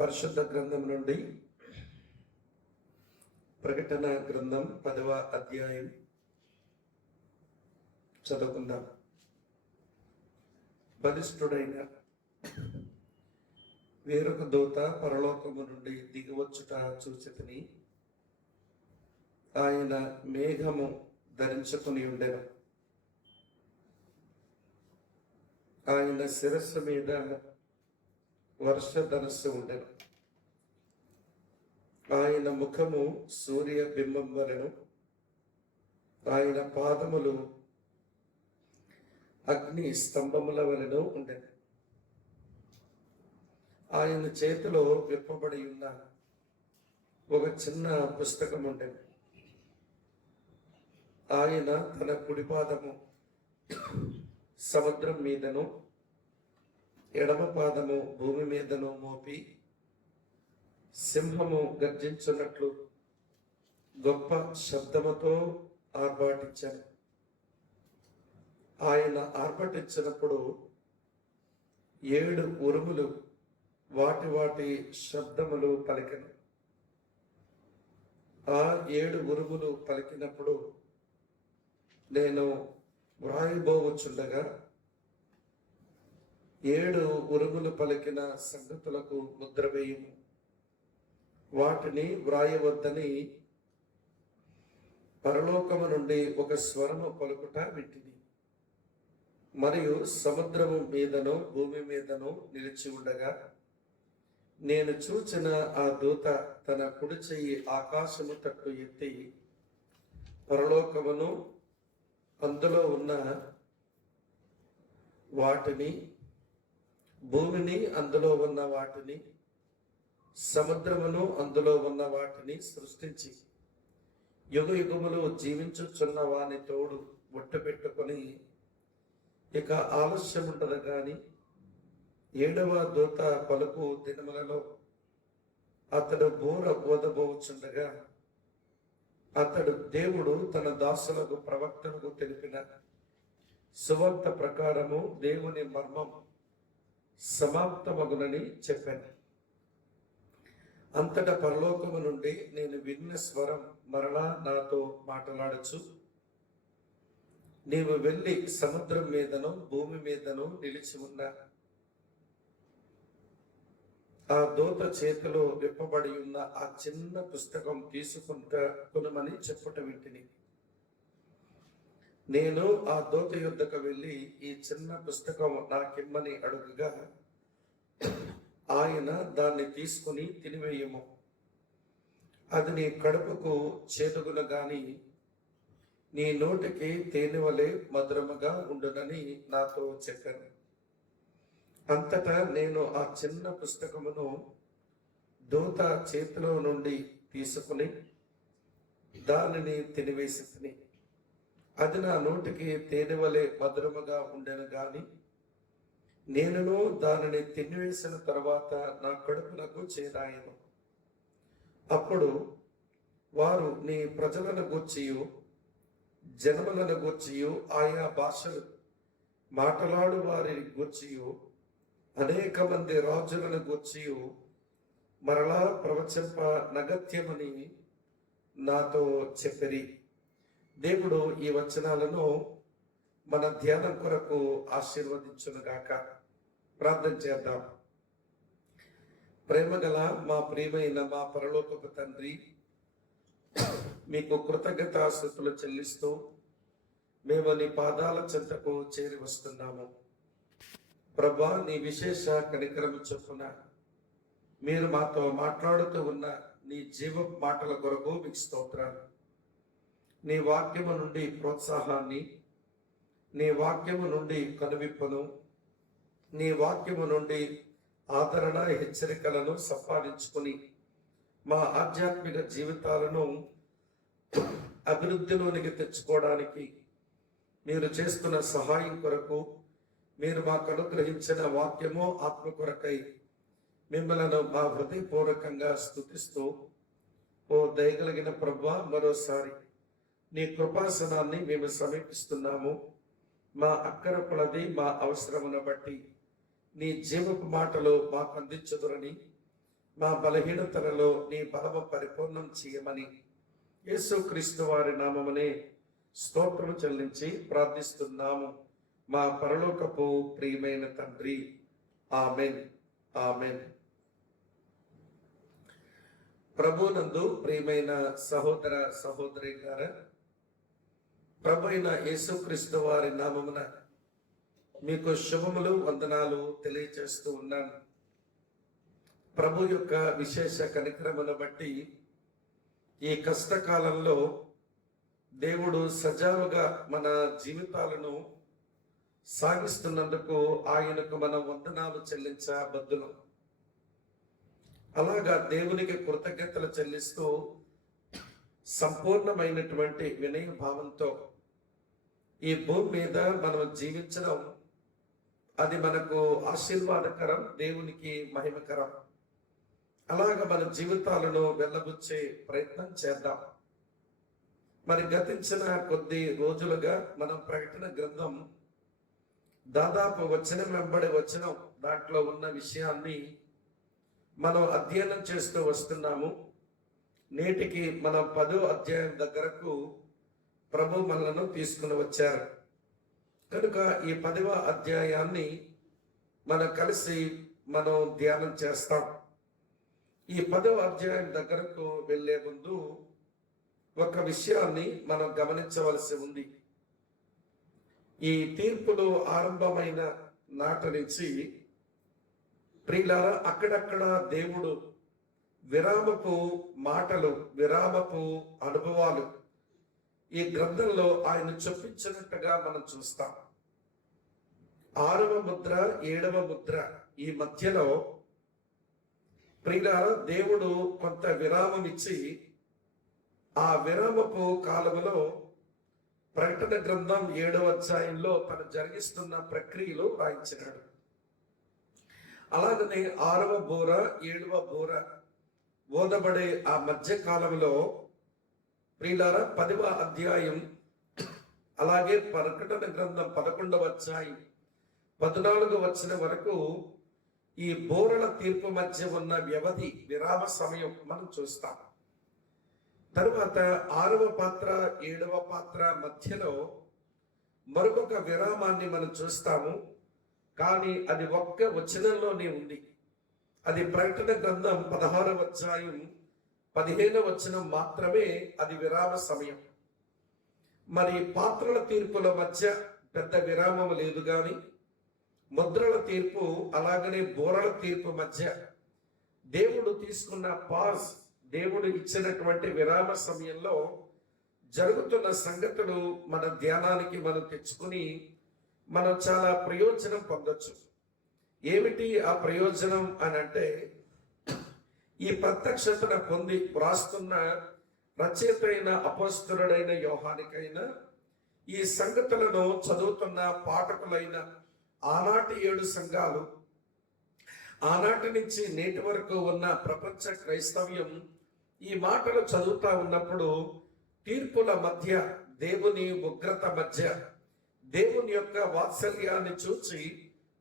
పరిశుద్ధ గ్రంథం నుండి ప్రకటన గ్రంథం 10వ అధ్యాయం చదువుకుందాం. బలిష్ఠుడైన వేరొక దూత పరలోకము నుండి దిగివచ్చుట చూచితిని. ఆయన మేఘము ధరించుకుని ఉండెను. ఆయన శిరస్సు మీద వర్షధనస్సు ఉండెను. ఆయన ముఖము సూర్య బింబం వలెను, ఆయన పాదములు అగ్ని స్తంభముల వలెను ఉండెను. ఆయన చేతిలో విప్పబడి ఉన్న ఒక చిన్న పుస్తకం ఉండెను. ఆయన తన కుడి పాదము సముద్రం మీదను ఎడమ పాదము భూమి మీదను మోపి సింహము గర్జించున్నట్లు గొప్ప శబ్దముతో ఆర్భాటించాను. ఆయన ఆర్భటించినప్పుడు 7 ఉరుములు వాటి శబ్దములు పలికెను. ఆ 7 ఉరుములు పలికినప్పుడు నేను వ్రాయబోవచ్చుండగా 7 ఉరుములు పలికిన సంగతులకు ముద్ర వేయుము, వాటిని వ్రాయవద్దని పరలోకము నుండి ఒక స్వరము పలుకుట వింటిని. మరియు సముద్రము మీదను భూమి మీదను నిలిచి ఉండగా నేను చూచిన ఆ దూత తన కుడి చెయ్యి ఆకాశము తట్టు ఎత్తి పరలోకమును అందులో ఉన్న వాటిని, భూమిని అందులో ఉన్న వాటిని, సముద్రమును అందులో ఉన్న వాటిని సృష్టించి యుగయుగములు జీవించుచున్న వాని తోడు ఒట్టు పెట్టుకొని ఇక ఆలస్యం ఉండదు గాని 7వ దూత పలుకు దినములలో అతడు బోర ఓదబోచుండగా అతడు దేవుడు తన దాసులకు ప్రవక్తలకు తెలిపిన సువార్త ప్రకారము దేవుని మర్మం సమాప్తమగునని చెప్పాను. అంతటా పరలోకము నుండి నేను విన్న స్వరం మరలా నాతో మాట్లాడచ్చు, నీవు వెళ్ళి సముద్రం మీదను భూమి మీదను నిలిచి ఉన్న ఆ దూత చేతిలో విప్పబడి ఉన్న ఆ చిన్న పుస్తకం తీసుకుంటమని చెప్పుట వింటిని. నేను ఆ దూత యుద్ధకు వెళ్ళి ఈ చిన్న పుస్తకం నాకిమ్మని అడుగుగా ఆయన దాన్ని తీసుకుని తినివేయము, అది నీ కడుపుకు చేదుగున గాని నీ నోటికి తేనె వలె మధురముగా ఉండునని నాతో చెప్పాను. అంతటా నేను ఆ చిన్న పుస్తకమును దూత చేతిలో నుండి తీసుకుని దానిని తినివేసి తిని అది నా నోటికి తేనె వలె మధురముగా ఉండెను గాని నేనును దానిని తినివేసిన తర్వాత నా కడుపునకు చేరాయను. అప్పుడు వారు నీ ప్రజలను గూర్చియు జనములను గూర్చియు ఆయా భాషలు మాట్లాడు వారిని గూర్చియు అనేక మంది రాజులను గూర్చియు మరలా ప్రవచింప నగత్యమని నాతో చెప్పిరి. దేవుడు ఈ వచనాలను మన ధ్యానం కొరకు ఆశీర్వదించునుగాక. ప్రార్థన చేద్దాం. ప్రేమగల మా ప్రియమైన మా పరలోకపు తండ్రి, మీకు కృతజ్ఞతాస్తుతులు చెల్లిస్తూ మేము నీ పాదాల చెంతకు చేరి వస్తున్నాము. ప్రభా, నీ విశేష కనికరము చొప్పున మీరు మాతో మాట్లాడుతూ ఉన్న నీ జీవ మాటల కొరకు మీకు స్తోత్రాలు. నీ వాక్యము నుండి ప్రోత్సాహాన్ని, నీ వాక్యము నుండి కనువిప్పును, నీ వాక్యము నుండి ఆదరణ హెచ్చరికలను సంపాదించుకుని మా ఆధ్యాత్మిక జీవితాలను అభివృద్ధిలోనికి తెచ్చుకోవడానికి మీరు చేస్తున్న సహాయం కొరకు, మీరు మాకు అనుగ్రహించిన వాక్యము ఆత్మ కొరకై మిమ్మలను మా హృదయపూర్వకంగా స్తుతిస్తూ, ఓ దయగలిగిన ప్రభువా, మరోసారి నీ కృపాసనాన్ని మేము సమీపిస్తున్నాము. మా అక్కర కొలది మా అవసరమును బట్టి నీ జీవపు మాటలు మాకు అందించుదురని మా బలహీనతలలో నీ బలము పరిపూర్ణం చేయమని యేసుక్రీస్తు వారి నామమునే స్తోత్రము చెల్లించి ప్రార్థిస్తున్నాము మా పరలోకపు ప్రియమైన తండ్రి. Amen, amen. ప్రభునందు ప్రియమైన సహోదర సహోదరి గారు, ప్రభు అయిన యేసుక్రీస్తు వారి నామమున మీకు శుభములు, వందనాలు తెలియజేస్తూ ఉన్నాను. ప్రభు యొక్క విశేష కనికరమును బట్టి ఈ కష్టకాలంలో దేవుడు సజావుగా మన జీవితాలను సాగిస్తున్నందుకు ఆయనకు మనం వందనాలు చెల్లించబద్దులం. అలాగా దేవునికి కృతజ్ఞతలు చెల్లిస్తూ సంపూర్ణమైనటువంటి వినయ భావంతో ఈ భూమి మీద మనం జీవించడం అది మనకు ఆశీర్వాదకరం, దేవునికి మహిమకరం. అలాగ మన జీవితాలను వెళ్ళబుచ్చే ప్రయత్నం చేద్దాం. మరి గతించిన కొద్ది రోజులుగా మనం ప్రకటన గ్రంథం దాదాపు వచనం వెంబడి వచనం దాంట్లో ఉన్న విషయాన్ని మనం అధ్యయనం చేస్తూ వస్తున్నాము. నేటికి మనం 10వ అధ్యాయం దగ్గరకు ప్రభు మనలను తీసుకుని వచ్చారు కనుక ఈ 10వ అధ్యాయాన్ని మనం కలిసి ధ్యానం చేస్తాం. ఈ 10వ అధ్యాయం దగ్గరకు వెళ్ళే ముందు ఒక విషయాన్ని మనం గమనించవలసి ఉంది. ఈ తీర్పులు ఆరంభమైన నాటి నుంచి ప్రియులారా, అక్కడక్కడ దేవుడు విరామపు మాటలు, విరామపు అనుభవాలు ఈ గ్రంథంలో ఆయన చొప్పించినట్టుగా మనం చూస్తాం. 6వ ముద్ర 7వ ముద్ర ఈ మధ్యలో ప్రియులారా దేవుడు కొంత విరామం ఇచ్చి ఆ విరామపు కాలములో ప్రకటన గ్రంథం 7వ అధ్యాయంలో తను జరిగిస్తున్న ప్రక్రియలు రాయించినాడు. అలాగనే 6వ బూర 7వ బూర ఓదబడే ఆ మధ్య కాలంలో ప్రియులారా 10వ అధ్యాయం అలాగే ప్రకటన గ్రంథం 11వ అధ్యాయం 14వ వచనం వరకు ఈ బోరల తీర్పు మధ్య ఉన్న వ్యవధి, విరామ సమయం మనం చూస్తాం. తరువాత 6వ పాత్ర 7వ పాత్ర మధ్యలో మరొక విరామాన్ని మనం చూస్తాము. కానీ అది ఒక్క వచనంలోనే ఉంది. అది ప్రకటన గ్రంథం 16వ అధ్యాయం 15వ వచనం మాత్రమే అది విరామ సమయం. మరి పాత్రల తీర్పుల మధ్య పెద్ద విరామం లేదు, కానీ ముద్రల తీర్పు అలాగనే బోరల తీర్పు మధ్య దేవుడు తీసుకున్న పాజ్, దేవుడు ఇచ్చినటువంటి విరామ సమయంలో జరుగుతున్న సంగతులు మన ధ్యానానికి మనం తెచ్చుకుని మనం చాలా ప్రయోజనం పొందొచ్చు. ఏమిటి ఆ ప్రయోజనం అని అంటే, ఈ ప్రత్యక్షతను పొంది వ్రాస్తున్న రచయిత అయిన అపోస్తలుడైన యోహానికైనా, ఈ సంగతులను చదువుతున్న పాఠకులైన ఆనాటి 7 సంఘాలు, ఆనాటి నుంచి నేటి వరకు ఉన్న ప్రపంచ క్రైస్తవ్యం ఈ మాటలు చదువుతా ఉన్నప్పుడు తీర్పుల మధ్య, దేవుని ఉగ్రత మధ్య దేవుని యొక్క వాత్సల్యాన్ని చూచి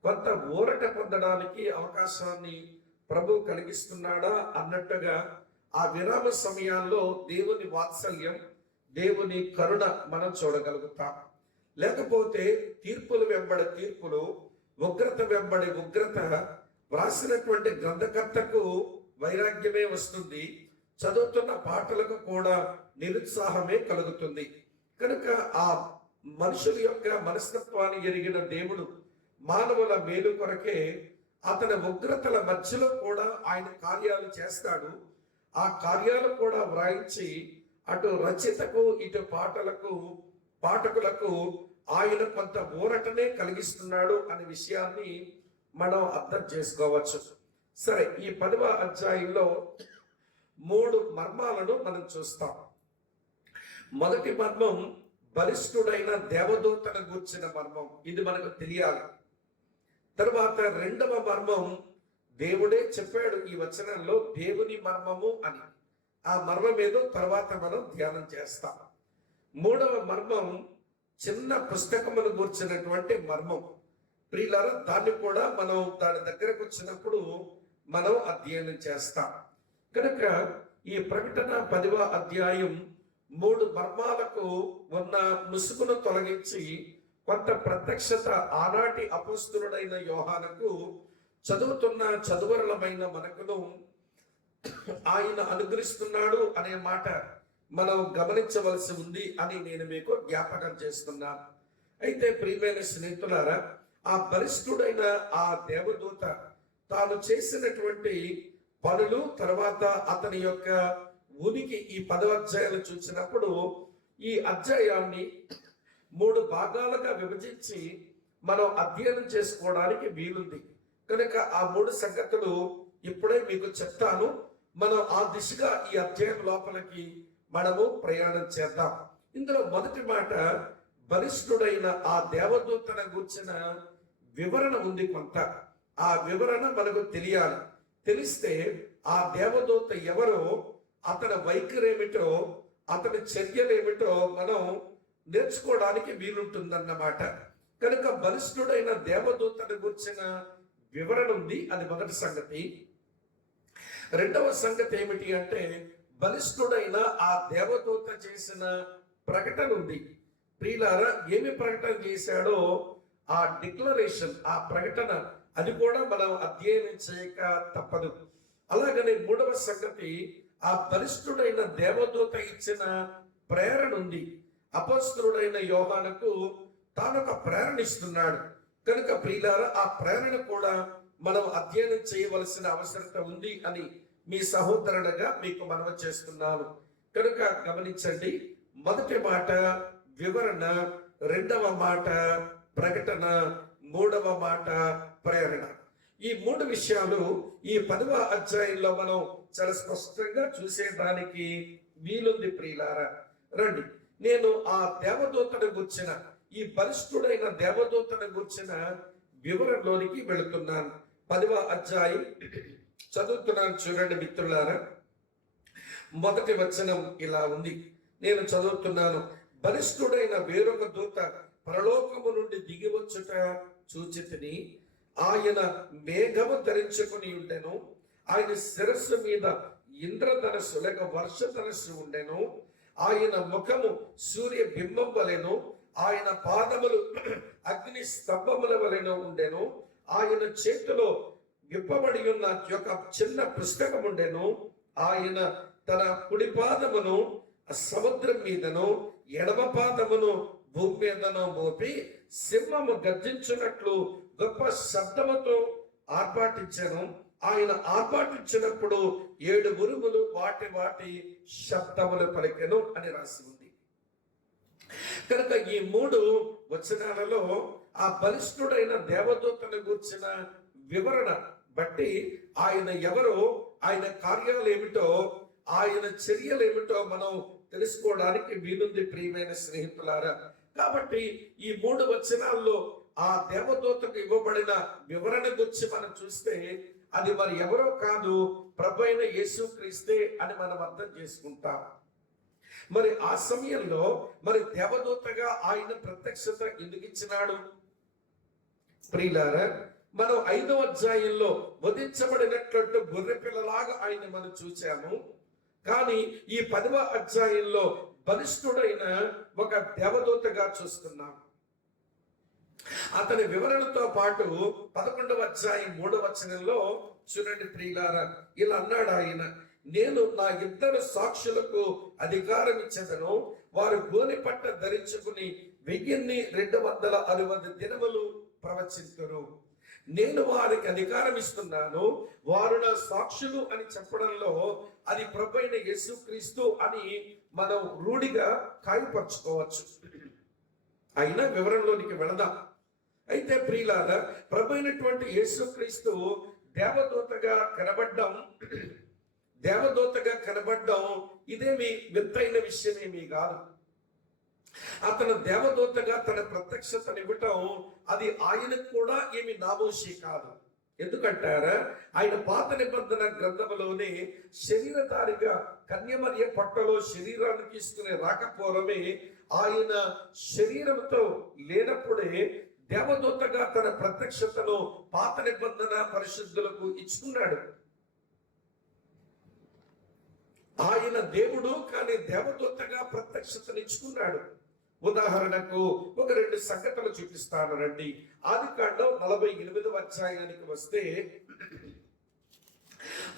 కొంత ఊరట పొందడానికి అవకాశాన్ని ప్రభు కలిగిస్తున్నాడా అన్నట్టుగా ఆ విరామ సమయాల్లో దేవుని వాత్సల్యం, దేవుని కరుణ మనం చూడగలుగుతాం. లేకపోతే తీర్పులు వెంబడి తీర్పులు, ఉగ్రత వెంబడి ఉగ్రత, వ్రాసినటువంటి గ్రంథకర్తకు వైరాగ్యమే వస్తుంది, చదువుతున్న పాటలకు కూడా నిరుత్సాహమే కలుగుతుంది. కనుక ఆ మనుషుల యొక్క మనస్తత్వాన్ని ఎరిగిన దేవుడు మానవుల మేలు కొరకే అతని ఉగ్రతల మధ్యలో కూడా ఆయన కార్యాలు చేస్తాడు. ఆ కార్యాలు కూడా వ్రాయించి అటు రచయితకు ఇటు పాఠకులకు ఆయన కొంత ఊరటనే కలిగిస్తున్నాడు అనే విషయాన్ని మనం అర్థం చేసుకోవచ్చు. సరే, ఈ 10వ అధ్యాయంలో 3 మర్మాలను మనం చూస్తాం. మొదటి మర్మం బలిష్ఠుడైన దేవదూతను గూర్చిన మర్మం, ఇది మనకు తెలియాలి. తర్వాత 2వ మర్మం దేవుడే చెప్పాడు ఈ వచనంలో దేవుని మర్మము అని. ఆ మర్మం ఏదో తర్వాత మనం ధ్యానం చేస్తాం. 3వ మర్మం చిన్న పుస్తకమును గూర్చినటువంటి మర్మం. ప్రియులారా, దాన్ని కూడా మనం దాని దగ్గరకు వచ్చినప్పుడు మనం అధ్యయనం చేస్తాం. కనుక ఈ ప్రకటన 10వ అధ్యాయం 3 మర్మాలకు ఉన్న ముసుగును తొలగించి కొంత ప్రత్యక్షత ఆనాటి అపొస్తలుడైన యోహానుకు చదువుతున్న చదువరులమైన మనకును ఆయన అనుగ్రహిస్తున్నాడు అనే మాట మనం గమనించవలసి ఉంది అని నేను మీకు జ్ఞాపకం చేస్తున్నాను. అయితే ప్రియమైన స్నేహితులారా, ఆ బలిష్ఠుడైన ఆ దేవదూత తాను చేసినటువంటి పనులు, తర్వాత అతని యొక్క ఉనికి ఈ 10వ అధ్యాయాలు చూసినప్పుడు ఈ అధ్యాయాన్ని 3 భాగాలుగా విభజించి మనం అధ్యయనం చేసుకోవడానికి వీలుంది. కనుక ఆ 3 సంగతులు ఇప్పుడే మీకు చెప్తాను. మనం ఆ దిశగా ఈ అధ్యాయం లోపలికి మనము ప్రయాణం చేద్దాం. ఇందులో మొదటి మాట, బలిష్ఠుడైన ఆ దేవదూతను గూర్చిన వివరణ ఉంది. కొంత ఆ వివరణ మనకు తెలియాలి. తెలిస్తే ఆ దేవదూత ఎవరో, అతని వైఖరేమిటో, అతని చర్యలేమిటో మనం నేర్చుకోవడానికి వీలుంటుందన్నమాట. కనుక బలిష్ఠుడైన దేవదూతను గురించిన వివరణ ఉంది. అది మొదటి సంగతి. రెండవ సంగతి ఏమిటి అంటే, బలిష్ఠుడైన ఆ దేవదూత చేసిన ప్రకటన ఉంది. ప్రియులారా, ఏమి ప్రకటన చేశాడో ఆ డిక్లరేషన్, ఆ ప్రకటన, అది కూడా మనం అధ్యయనం చేయక తప్పదు. అలాగనే మూడవ సంగతి, ఆ బలిష్ఠుడైన దేవదూత ఇచ్చిన ప్రేరణ ఉంది. అపొస్తలుడైన యోహానుకు తాను ఒక ప్రేరణ ఇస్తున్నాడు. కనుక ప్రియులారా, ఆ ప్రేరణ కూడా మనం అధ్యయనం చేయవలసిన అవసరత ఉంది అని మీ సహోదరుడుగా మీకు మనవి చేస్తున్నాను. కనుక గమనించండి. మొదటి మాట వివరణ, రెండవ మాట ప్రకటన, మూడవ మాట ప్రేరణ. ఈ 3 విషయాలు ఈ 10వ అధ్యాయంలో మనం చాలా స్పష్టంగా చూసేదానికి వీలుంది. ప్రియులారా, రండి. నేను ఆ దేవదూతను గుర్చిన, ఈ బలిష్ఠుడైన దేవదూతను గుర్చిన వివరణలోనికి వెళుతున్నాను. 10వ అధ్యాయం చదువుతున్నాను, చూడండి మిత్రులారా. మొదటి వచనం ఇలా ఉంది, నేను చదువుతున్నాను. బలిష్ఠుడైన వేరొక దూత పరలోకము నుండి దిగివచ్చుట చూచితిని. ఆయన మేఘము ధరించుకుని ఉండెను. ఆయన శిరస్సు మీద ఇంద్రధనస్సు లేక వర్షధనస్సు ఉండెను. ఆయన ముఖము సూర్య బింబం వలెను. ఆయన పాదములు అగ్ని స్తంభముల వలెను ఉండెను. ఆయన చేతిలో విప్పబడి ఉన్న ఒక చిన్న పుస్తకం ఉండెను. ఆయన తన కుడి పాదమును సముద్రం మీదను, ఎడమ పాదమును భూమి మీదను మోపి సింహము గర్జించినట్లు గొప్ప శబ్దముతో ఆర్భాటించెను. ఆయన ఆర్భాటించినప్పుడు 7 ఉరుములు వాటి వాటి శబ్దములు పలికెను అని రాసి ఉంది. కనుక ఈ 3 వచనాలలో ఆ బలిష్ఠుడైన దేవదూతను గూర్చిన వివరణ బట్టి ఆయన ఎవరో, ఆయన కార్యాలు ఏమిటో, ఆయన చర్యలు ఏమిటో మనం తెలుసుకోవడానికి వీలుంది. ప్రియమైన స్నేహితులారా, కాబట్టి ఈ 3 వచనాల్లో ఆ దేవదూతకు ఇవ్వబడిన వివరణ గురించి మనం చూస్తే అది మరి ఎవరో కాదు, ప్రభువైన యేసుక్రీస్తే అని మనం అర్థం చేసుకుంటాం. మరి ఆ సమయంలో మరి దేవదూతగా ఆయన ప్రత్యక్షత ఎందుకు ఇచ్చినాడు? ప్రియులారా, మనం 5వ అధ్యాయంలో వధించబడినట్లు గొర్రె పిల్లలాగా ఆయన మనం చూసాము. కానీ ఈ 10వ అధ్యాయంలో బలిష్ఠుడైన ఒక దేవదూతగా చూస్తున్నాం. అతని వివరణతో పాటు 11వ అధ్యాయం 3వ వచనంలో చూడండి ప్రియులారా, ఇలా అన్నాడు ఆయన, నేను నా 2 సాక్షులకు అధికారం ఇచ్చేదను. వారు గోనె పట్ట ధరించుకుని 1260 దినములు ప్రవచింతురు. నేను వారికి అధికారం ఇస్తున్నాను. వారు నా సాక్షులు అని చెప్పడంలో అది ప్రభువైన యేసుక్రీస్తు అని మనం రూఢిగా కాయపరచుకోవచ్చు. అయినా వివరంలోనికి వెళదాం. అయితే ప్రియులారా, ప్రభువైనటువంటి యేసుక్రీస్తు దేవదూతగా కనబడ్డం ఇదేమి వింతైన విషయమేమీ కాదు. అతను దేవదూతగా తన ప్రత్యక్షతనివ్వటం అది ఆయనకు కూడా ఏమి నామోషి కాదు. ఎందుకంటారా, ఆయన పాత నిబంధన గ్రంథంలోనే శరీరధారిగా కన్యమర్య పట్టలో శరీరాన్ని తీసుకునే రాకపోవడమే, ఆయన శరీరంతో లేనప్పుడే దేవదూతగా తన ప్రత్యక్షతను పాత నిబంధన పరిశుద్ధులకు ఇచ్చుకున్నాడు. ఆయన దేవుడు, కానీ దేవదూతగా ప్రత్యక్షతనిచ్చుకున్నాడు. ఉదాహరణకు ఒక 2 సంగతులు చూపిస్తాను రండి. ఆదికాండం 48వ అధ్యాయానికి వస్తే,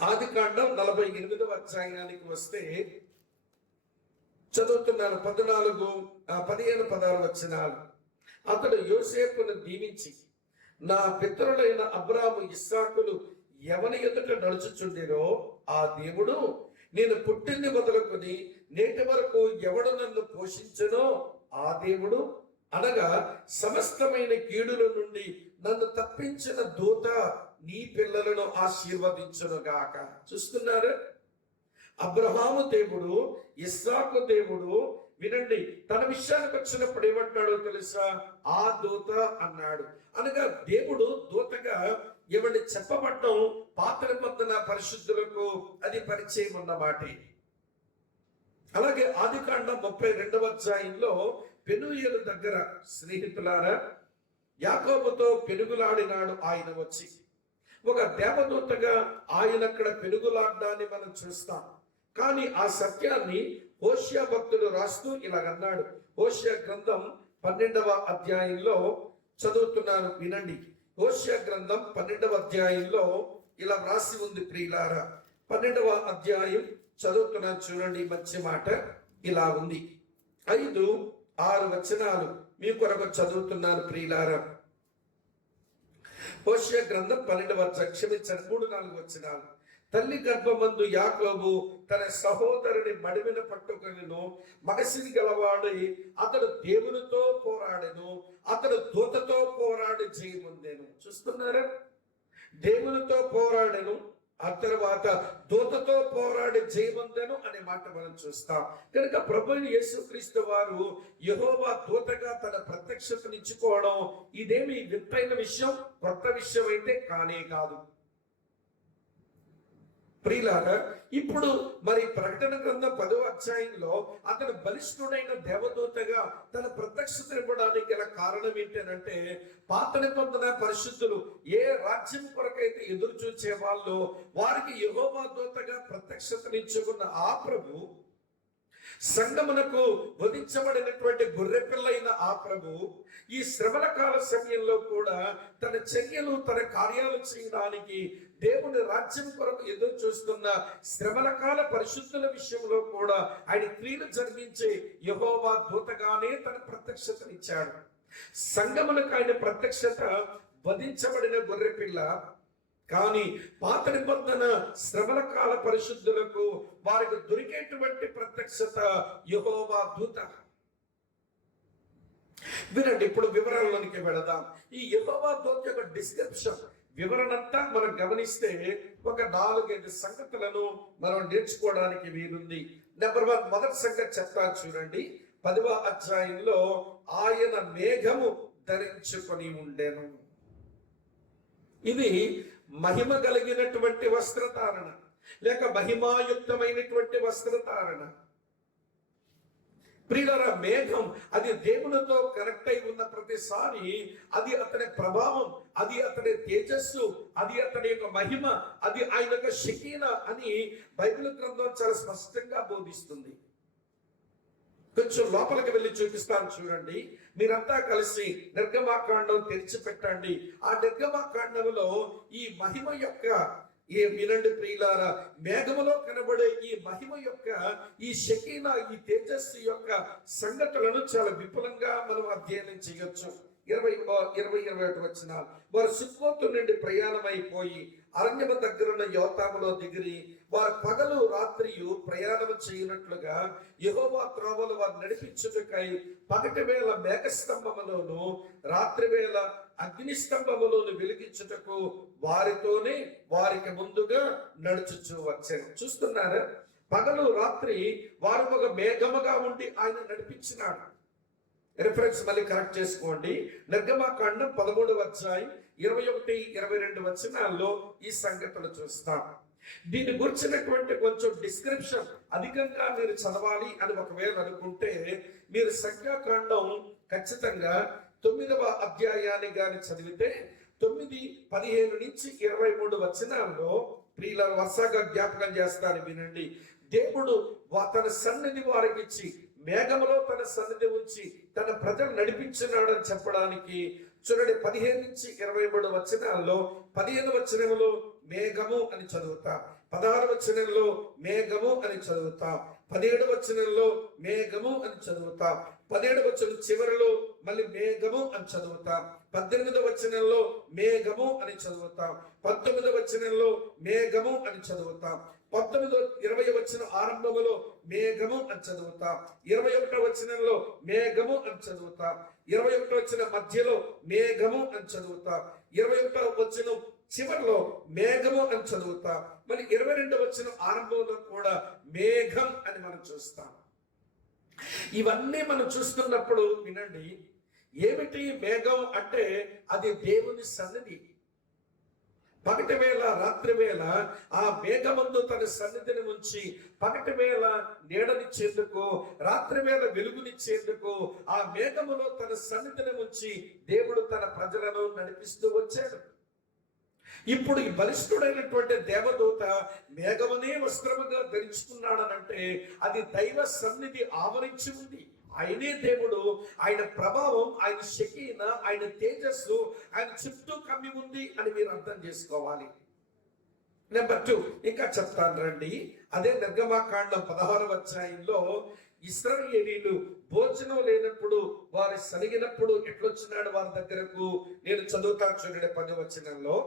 ఆదికాండం 48వ అధ్యాయానికి వస్తే చదువుతున్నాను 15, 16 వచనాలు. అతడు యోసేపును దీవించి, నా పితరులైన అబ్రాము, ఇస్సాకులు ఎవని ఎదుట నడుచుచుండిరో ఆ దేవుడు నేను పుట్టింది మొదలుకొని నేటి వరకు ఎవడు నన్ను పోషించునో ఆ దేవుడు, అనగా సమస్తమైన కీడుల నుండి నన్ను తప్పించిన దూత నీ పిల్లలను ఆశీర్వదించునుగాక. చూస్తున్నారు, అబ్రహాము దేవుడు, ఇస్సాకు దేవుడు. వినండి, తన విషయానికి వచ్చినప్పుడు ఏమంటాడో తెలుసా? ఆ దూత అన్నాడు. అనగా దేవుడు దూతగా ఎవరిని చెప్పబడ్డం పాత నిబంధన పరిశుద్ధులకు అది పరిచయం అన్నమాట. అలాగే ఆదికాండం 32వ అధ్యాయంలో పెనూయేలు దగ్గర స్నేహితులారా యాకోబుతో పెనుగులాడినాడు ఆయన వచ్చి. ఒక దేవదూతగా ఆయన అక్కడ పెనుగులాడడాన్ని మనం చూస్తాం. కానీ ఆ సత్యాన్ని హోషేయ భక్తుడు రాస్తూ ఇలాగన్నాడు. హోషేయ గ్రంథం 12వ అధ్యాయంలో చదువుతున్నాను, వినండి. హోషేయ గ్రంథం 12వ అధ్యాయంలో ఇలా వ్రాసి ఉంది ప్రియులారా. 12వ అధ్యాయం చదువుతున్నాను చూడండి, మంచి మాట ఇలా ఉంది. 5, 6 వచనాలు మీ కొరకు చదువుతున్నాను ప్రియులారా. హోషేయ గ్రంథం 12వ అధ్యాయం, క్షమించండి, 3, 4 వచనాలు. తల్లి గర్భమందు యాకోబు తన సహోదరుని మడిమిన పట్టుకొనెను, మగసిరి గలవాడై అతడు దేవునితో పోరాడెను, అతడు దూతతో పోరాడి జయముందెను. చూస్తున్నారా, దేవునితో పోరాడెను, ఆ తర్వాత దూతతో పోరాడి జయముందెను అనే మాట మనం చూస్తాం. కనుక ప్రభువైన యేసుక్రీస్తు వారు యెహోవా దూతగా తన ప్రత్యక్షతనిచ్చుకోవడం ఇదేమి వింతైన విషయం, కొత్త విషయం అయితే కానే కాదు ప్రియులారా. ఇప్పుడు మరి ప్రకటన గ్రంథం 10వ అధ్యాయంలో అతను బలిష్ఠుడైన దేవదూతగా తన ప్రత్యక్షతనివ్వడానికి గల కారణం ఏంటంటే, పాత నిబంధన పరిశుద్ధులు ఏ రాజ్యం కొరకైతే ఎదురు చూసే వాళ్ళు వారికి యెహోవా దూతగా ప్రత్యక్షతనిచ్చుకున్న ఆ ప్రభు, సంగమునకు వధించబడినటువంటి గొర్రెపిల్లైన ఆ ప్రభు ఈ శ్రమల కాల సమయంలో కూడా తన చర్యలు, తన కార్యాలు చేయడానికి దేవుని రాజ్యం కొరకు ఎదురు చూస్తున్న శ్రమల కాల పరిశుద్ధుల విషయంలో కూడా ఆయన క్రియలు జరిగించే యెహోవా దూతగానే తన ప్రత్యక్షతనిచ్చాడు. సంగమునకు ఆయన ప్రత్యక్షత వధించబడిన గొర్రెపిల్ల. కానీ పాత నిబంధన శ్రమల కాల పరిశుద్ధులకు వారికి దొరికేటువంటి ప్రత్యక్షత యెహోవా దూత. వినండి, ఇప్పుడు వివరాల్లోనికి వెళదాం. ఈ యెహోవా దూత యొక్క డిస్క్రిప్షన్ వివరణంతా మనం గమనిస్తే ఒక 4-5 సంగతులను మనం నేర్చుకోవడానికి వీలుంది. నెంబర్ 1, మొదటి సంగతి చెప్తాను చూడండి. 10వ అధ్యాయంలో ఆయన మేఘము ధరించుకొని ఉండెను. ఇది మహిమ కలిగినటువంటి వస్త్రధారణ, లేక మహిమాయుక్తమైనటువంటి వస్త్రధారణ. ప్రియులారా, మేఘం అది దేవునితో కనెక్ట్ అయి ఉన్న ప్రతిసారి అది అతని ప్రభావం, అది అతని తేజస్సు, అది అతని యొక్క మహిమ, అది ఆయన యొక్క షకీనా అని బైబిల్ గ్రంథం చాలా స్పష్టంగా బోధిస్తుంది. కొంచెం లోపలికి వెళ్ళి చూపిస్తాను చూడండి. మీరంతా కలిసి నిర్గమాకాండం తెరిచిపెట్టండి. ఆ నిర్గమాకాండంలో ఈ మహిమ యొక్క వినండి ప్రియులారా, మేఘములో కనబడే ఈ మహిమ యొక్క, ఈ షకీనా, ఈ తేజస్సు యొక్క సంగతులను చాలా విపులంగా మనం అధ్యయనం చేయొచ్చు. 20-21 వచనాలు. వారు సుక్కోతు నుండి ప్రయాణమైపోయి అరణ్యము దగ్గరున్న యోతాములో దిగిరి, వారు పగలు రాత్రియు ప్రయాణం చేయనట్లుగా యెహోవా త్రోవలు వారు నడిపించుటకై పగటి వేళ మేఘస్తంభములోను రాత్రి వేళ అగ్నిస్తంభములోను వెలిగించుటకు వారితోనే వారికి ముందుగా నడుచుచూ వచ్చారు. చూస్తున్నారా, పగలు రాత్రి వారు ఒక మేఘముగా ఉండి ఆయన నడిపించినాడు. రిఫరెన్స్ మళ్ళీ కరెక్ట్ చేసుకోండి. నిర్గమాకాండం 13వ అధ్యాయం 21-22 వచనాల్లో ఈ సంగతులు చూస్తాం. దీని గురించినటువంటి కొంచెం డిస్క్రిప్షన్ అధికంగా మీరు చదవాలి అని ఒకవేళ అనుకుంటే మీరు సంఖ్యాకాండం ఖచ్చితంగా 9వ అధ్యాయాన్ని గాని చదివితే 9:15-23 వచనాల్లో ప్రియుల వరుసగా జ్ఞాపకం చేస్తాను వినండి. దేవుడు తన సన్నిధి వారికి ఇచ్చి మేఘములో తన సన్నిధి ఉంచి తన ప్రజలు నడిపించున్నాడని చెప్పడానికి చూడండి 15-23 వచనాల్లో 15 వచనంలో మేఘము అని చదువుతాం, 16 వచనంలో మేఘము అని చదువుతాం, 17 వచనంలో మేఘము అని చదువుతాం, 17 వచనం చివరిలో మళ్ళీ మేఘము అని చదువుతాం, 18 వచనంలో మేఘము అని చదువుతాం, 19 వచనంలో మేఘము అని చదువుతాం, 19-20 వచనం ఆరంభములో మేఘము అని చదువుతాం, 21 వచనంలో మేఘము అని చదువుతాం, 21 వచనం మధ్యలో మేఘము అని చదువుతాం, 21 వచనం చివరిలో మేఘము అని చదువుతాం, మరి 22 వచనం ఆరంభంలో కూడా మేఘం అని మనం చూస్తాం. ఇవన్నీ మనం చూస్తున్నప్పుడు వినండి, ఏమిటి మేఘం అంటే అది దేవుని సన్నిధి. పగటి వేళ రాత్రి వేళ ఆ మేఘమందు తన సన్నిధిని ఉంచి పగటి వేళ నీడనిచ్చేందుకు, రాత్రి వేళ వెలుగునిచ్చేందుకు ఆ మేఘములో తన సన్నిధిని ఉంచి దేవుడు తన ప్రజలను నడిపిస్తూ వచ్చాడు. ఇప్పుడు ఈ బలిష్ఠుడైనటువంటి దేవదూత మేఘమనే వస్త్రముగా ధరించుకున్నాడనంటే అది దైవ సన్నిధి ఆవరించి ఉంది. ఆయనే దేవుడు, ఆయన ప్రభావం, ఆయన షకీనా, ఆయన తేజస్సు ఆయన చుట్టూ కమ్మి ఉంది అని మీరు అర్థం చేసుకోవాలి. నెంబర్ 2 ఇంకా చెప్తాను రండి. అదే నిర్గమకాండం 16వ అధ్యాయంలో ఇశ్రాయేలీయులు భోజనం లేనప్పుడు వారు సనిగినప్పుడు ఎట్లొచ్చినాడు వారి దగ్గరకు, నేను చదువుతాను చూడండి 10వ వచనంలో.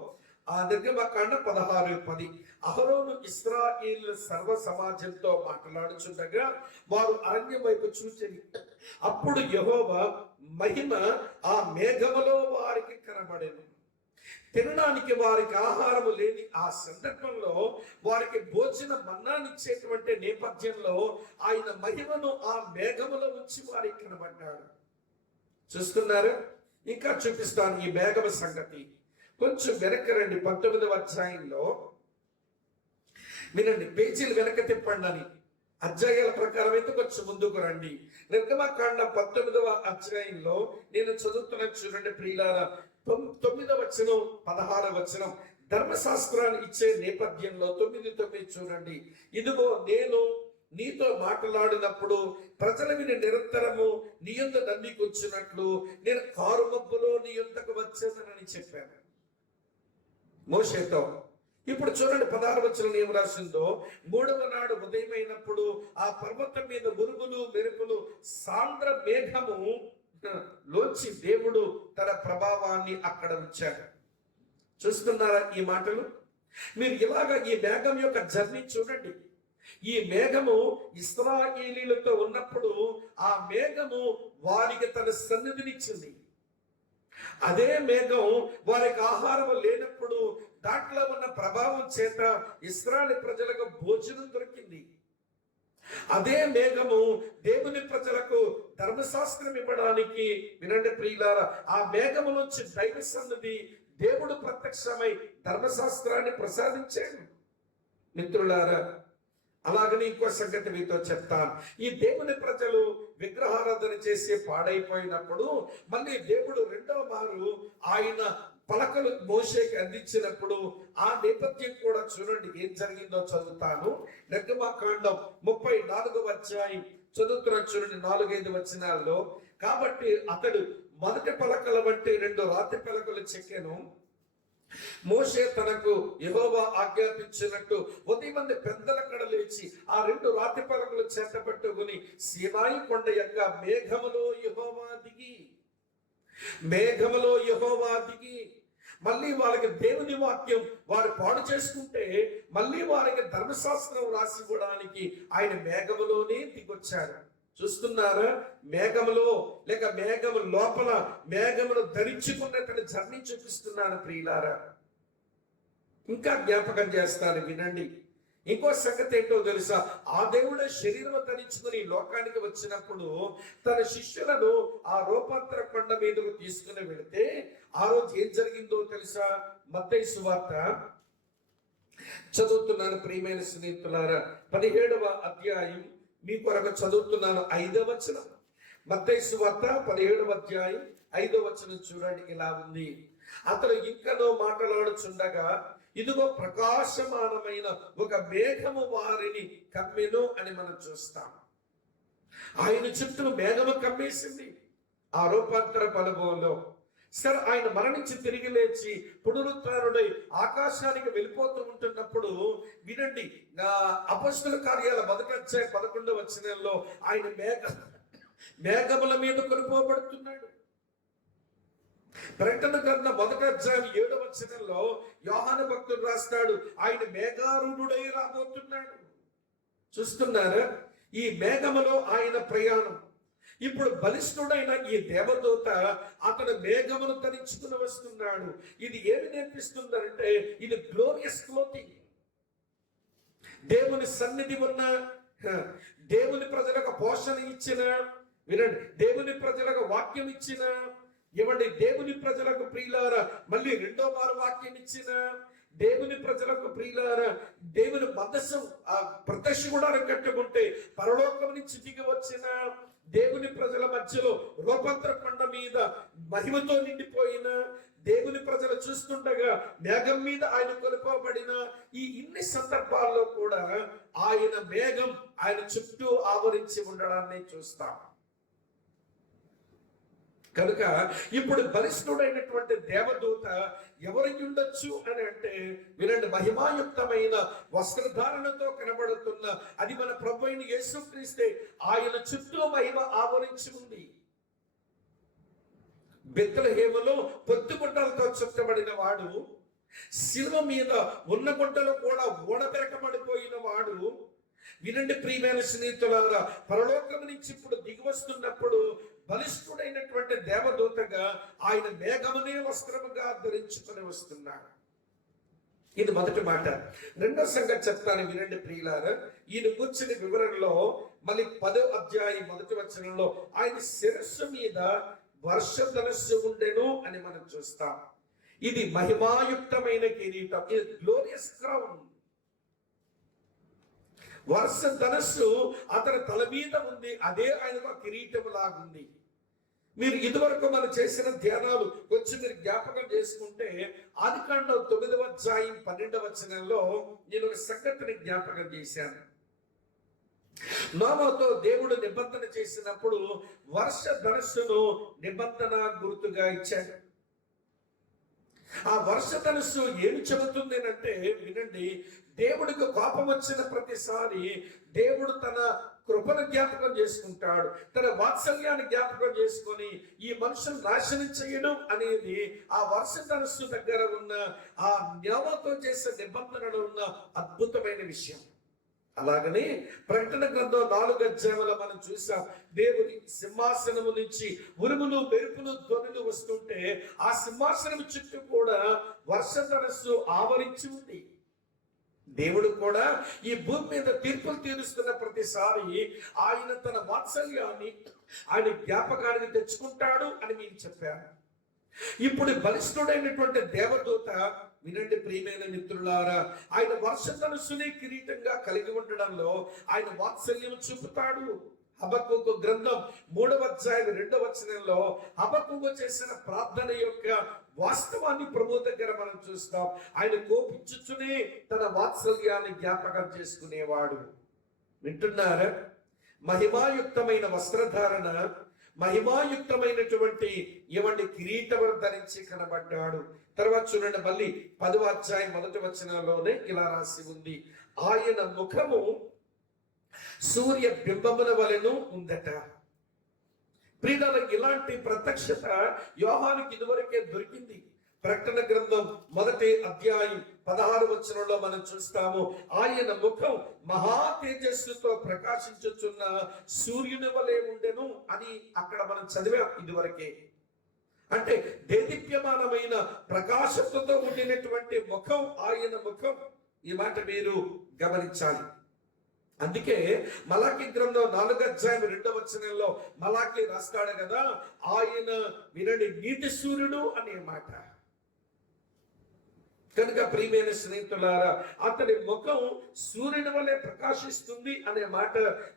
ఆ నిర్గమకాండం 16:10 అహరోను ఇశ్రాయేలు సర్వ సమాజంతో మాట్లాడుచుండగా వారు అరణ్యం వైపు చూచెని. అప్పుడు యెహోవా మహిమ ఆ మేఘములో వారికి కనబడెను. తినడానికి వారికి ఆహారము లేని ఆ సందర్భంలో వారికి భోజన మన్నానిచ్చేటువంటి నేపథ్యంలో ఆయన మహిమను ఆ మేఘములో ఉంచి వారికి కనబడ్డాడు. చూస్తున్నారు? ఇంకా చూపిస్తాను ఈ మేఘమ సంగతి. కొంచెం వెనక్కి రండి. 19వ అధ్యాయంలో వినండి, పేజీలు వెనక తిప్పండి అని అధ్యాయాల ప్రకారం అయితే కొంచెం ముందుకు రండి. నిర్గమకాండం 19వ అధ్యాయంలో నేను చదువుతున్నాను చూడండి ప్రియులారా. 9వ వచనం 16వ వచనం ధర్మశాస్త్రాన్ని ఇచ్చే నేపథ్యంలో 9:9 చూడండి. ఇదిగో నేను నీతో మాట్లాడినప్పుడు ప్రజల విని నిరంతరము నీ యొద్ద నమ్మికొచ్చినట్లు నేను కారు మబ్బులో నీ యొద్దకు వచ్చేదనని చెప్పాను మోషేతో. ఇప్పుడు చూడండి 16వ వచనం ఏం రాసిందో. 3వ నాడు ఉదయమైనప్పుడు ఆ పర్వతం మీద ఉరుములు మెరుపులు సాంద్ర మేఘము లోంచి దేవుడు తన ప్రభావాన్ని అక్కడ ఉంచాడు. చూస్తున్నారా ఈ మాటలు? మీరు ఇలాగా ఈ మేఘం యొక్క జర్నీ చూడండి. ఈ మేఘము ఇశ్రాయేలీయులతో ఉన్నప్పుడు ఆ మేఘము వారికి తన సన్నిధినిచ్చింది. అదే మేఘం వారికి ఆహారం లేనప్పుడు దాంట్లో ఉన్న ప్రభావం చేత ఇశ్రాయేలు ప్రజలకు భోజనం దొరికింది. అదే మేఘము దేవుని ప్రజలకు ధర్మశాస్త్రం ఇవ్వడానికి, వినండి ప్రియులారా, ఆ మేఘము నుంచి దైవ సన్నిధి దేవుడు ప్రత్యక్షమై ధర్మశాస్త్రాన్ని ప్రసాదించాడు. మిత్రులారా, అలాగని ఇంకో సంగతి మీతో చెప్తాను. ఈ దేవుని ప్రజలు విగ్రహారాధన చేసి పాడైపోయినప్పుడు మళ్ళీ దేవుడు రెండవ మారు ఆయన పలకలు మోషేకి అందించినప్పుడు ఆ నేపథ్యం కూడా చూడండి ఏం జరిగిందో చదువుతాను. నిర్గమకాండం 34వ అధ్యాయం చదువుతున్నాను చూడండి 4-5 వచనాల్లో. కాబట్టి అతడు మొదటి పలకల వంటి 2 రాతి పలకలు చెక్కెను. మోషే తనకు యెహోవా ఆజ్ఞాపించినట్టు ఉదయమంది పెద్దల కడ లేచి ఆ 2 రాతి పలకలు చేత పట్టుకుని సీనాయి కొండ యొక్క మేఘములో యెహోవా దిగి మళ్ళీ వాళ్ళకి దేవుని వాక్యం వారు పాడు చేసుకుంటే మళ్ళీ వారికి ధర్మశాస్త్రం రాసి ఇవ్వడానికి ఆయన మేఘములోనే దిగొచ్చాడు. చూస్తున్నారా? మేఘములో లేక మేఘము లోపల మేఘమును ధరించుకున్నట్టు జర్నీ చూపిస్తున్నాను ప్రియులారా. ఇంకా జ్ఞాపకం చేస్తాను వినండి. ఇంకో సంగతి ఏంటో తెలుసా? ఆ దేవుడే శరీరం ధరించుకుని లోకానికి వచ్చినప్పుడు తన శిష్యులను ఆ రూపాంతర కొండ మీదకు తీసుకుని వెళితే ఆ రోజు ఏం జరిగిందో తెలుసా? మత్తయి సువార్త చదువుతున్నాను ప్రియమైన స్నేహితులారా. 17వ అధ్యాయం మీ కొరకు చదువుతున్నాను 5వ వచనం. మత్తయి సువార్త 17వ అధ్యాయం 5వ వచనం చూడండి, ఇలా ఉంది. అతడు ఇంకనో మాట్లాడుచుండగా ఇదిగో ప్రకాశమానమైన ఒక మేఘము వారిని కమ్మెను అని మనం చూస్తాం. ఆయన చుట్టూ మేఘము కమ్మేసింది ఆ రూపాంతర అనుభవంలో. సరే, ఆయన మరణించి తిరిగి లేచి పునరుత్థానుడై ఆకాశానికి వెళ్ళిపోతూ ఉంటున్నప్పుడు వినండి, అపొస్తలుల కార్యాల 1:11 వచనంలో ఆయన మేఘముల మీద కొనుక్కోబడుతున్నాడు. ప్రకటన గ్రంథం 1:7 వచనంలో యోహాను భక్తుడు రాస్తాడు, ఆయన మేఘారూఢుడై రాబోతున్నాడు. చూస్తున్నారా ఈ మేఘములో ఆయన ప్రయాణం. ఇప్పుడు బలిష్ఠుడైన ఈ దేవదూత అతను మేఘమును ధరించుకుని వస్తున్నాడు. ఇది ఏమి నేర్పిస్తుందంటే ఇది గ్లోరియస్ క్లోతింగ్. దేవుని సన్నిధి ఉన్న, దేవుని ప్రజలకు పోషణ ఇచ్చిన, వినండి, దేవుని ప్రజలకు వాక్యం ఇచ్చిన, ఇవ్వండి, దేవుని ప్రజలకు ప్రియులారా మళ్ళీ రెండో మారు వాక్యం ఇచ్చిన, దేవుని ప్రజలకు ప్రియులారా దేవుని మందసం ప్రత్యక్ష గుడారం కట్టుకుంటే పరలోకం నుంచి దిగి వచ్చిన దేవుని ప్రజల మధ్యలో రూపాంతర కొండ మీద మహిమతో నిండిపోయిన దేవుని ప్రజలు చూస్తుండగా మేఘం మీద ఆయన కొనుకోబడిన ఈ ఇన్ని సందర్భాల్లో కూడా ఆయన మేఘం ఆయన చుట్టూ ఆవరించి ఉండడాన్ని చూస్తాం. కనుక ఇప్పుడు బలిష్ఠుడైనటువంటి దేవదూత ఎవరికి ఉండొచ్చు అని అంటే వినండి, మహిమాయుక్తమైన వస్త్రధారణతో కనబడుతున్న అది మన ప్రభు అయిన యేసుక్రీస్తే. ఆయన చుట్టూ మహిమ ఆవరించి ఉంది. బెత్లెహేములో పొత్తుగుడ్డలతో చుట్టబడిన వాడు, శిలువ మీద ఉన్న గుడ్డలు కూడా ఊడబెరకబడిపోయిన వాడు. వినండి ప్రియమైన స్నేహితులారా, పరలోకం నుంచి ఇప్పుడు దిగివస్తున్నప్పుడు బలిష్ఠుడైనటువంటి దేవదూతగా ఆయన మేఘమునే వస్త్రముగా ధరించుకొని వస్తున్నాడు. ఇది మొదటి మాట. రెండో సంగతి చెప్తాను వినండి ప్రియులారా. ఈయన కూర్చుని వివరణలో మళ్ళీ 10వ అధ్యాయం 1వ వచనంలో ఆయన శిరస్సు మీద వర్షధనస్సు ఉండెను అని మనం చూస్తాం. ఇది మహిమాయుక్తమైన కిరీటం, ఇది గ్లోరియస్ క్రౌన్. వర్ష ధనస్సు అతని తల మీద ఉంది, అదే ఆయనకు కిరీటం లాగుంది. మీరు ఇదివరకు మనం చేసిన ధ్యానాలు కొంచెం మీరు జ్ఞాపకం చేసుకుంటే ఆదికాండం 9వ అధ్యాయం 12వ వచనంలో నేను ఒక సంగతిని జ్ఞాపకం చేశాను. నోవహుతో దేవుడు నిబంధన చేసినప్పుడు వర్ష ధనస్సును నిబంధన గుర్తుగా ఇచ్చాడు. ఆ వర్ష ధనస్సు ఏమి చెబుతుంది అంటే వినండి, దేవుడికి కోపం వచ్చిన ప్రతిసారి దేవుడు తన కృపను జ్ఞాపకం చేసుకుంటాడు, తన వాత్సల్యాన్ని జ్ఞాపకం చేసుకొని ఈ మనుషులు నాశనం చేయడం అనేది ఆ వర్ష ధనస్సు దగ్గర ఉన్న ఆ నోవహుతో చేసే నిబంధనలో ఉన్న అద్భుతమైన విషయం. అలాగనే ప్రకటన గ్రంథం 4వ అధ్యాయంలో మనం చూసాం, దేవుని సింహాసనము నుంచి ఉరుములు మెరుపులు ధ్వనులు వస్తుంటే ఆ సింహాసనం చుట్టూ కూడా వర్ష ధనస్సు ఆవరించి ఉంది. దేవుడు కూడా ఈ భూమి మీద తీర్పులు తీరుస్తున్న ప్రతిసారి ఆయన తన వాత్సల్యాన్ని ఆయన జ్ఞాపకానికి తెచ్చుకుంటాడు అని మీకు చెప్పాను. ఇప్పుడు బలిష్ఠుడైనటువంటి దేవదూత వినండి ప్రియమైన మిత్రులారా, ఆయన వర్ష ధనస్సునే కిరీటంగా కలిగి ఉండడంలో ఆయన వాత్సల్యం చూపుతాడు. హబక్కూకు గ్రంథం 3వ అధ్యాయం 2వ వచనంలో హబక్కూకు చేసిన ప్రార్థన యొక్క వాస్తవాన్ని ప్రభు దగ్గర మనం చూస్తాం. ఆయన కోపించుచునే తన వాత్సల్యాన్ని జ్ఞాపకం చేసుకునేవాడు. వింటున్నారా? మహిమాయుక్తమైన వస్త్రధారణ, మహిమాయుక్తమైనటువంటి ఏమండి కిరీటం ధరించి కనబడ్డాడు. తర్వాత చూడండి మళ్ళీ 10వ అధ్యాయం 1వ వచనంలోనే ఇలా రాసి ఉంది, ఆయన ముఖము సూర్య బింబముల వలెను ఉందట. ప్రియులారా, ఇలాంటి ప్రత్యక్షత యోహానుకి ఇదివరకే దొరికింది. ప్రకటన గ్రంథం 1వ అధ్యాయం 16వ వచనంలో మనం చూస్తాము, ఆయన ముఖం మహా తేజస్సుతో ప్రకాశించుచున్న సూర్యుని వలె ఉండెను అని అక్కడ మనం చదివాం ఇదివరకే. అంటే దేదీప్యమానమైన ప్రకాశంతో ఉండినటువంటి ముఖం ఆయన ముఖం. ఈ మాట మీరు గమనించాలి. అందుకే మలాకి గ్రంథం 4వ అధ్యాయం 2వ వచనంలో మలాకి రాస్తాడు కదా, ఆయన వినండి నీతి సూర్యుడు అనే మాట. కనుక ప్రియమైన స్నేహితులారా, అతని ముఖం సూర్యుని వలె ప్రకాశిస్తుంది అనే మాట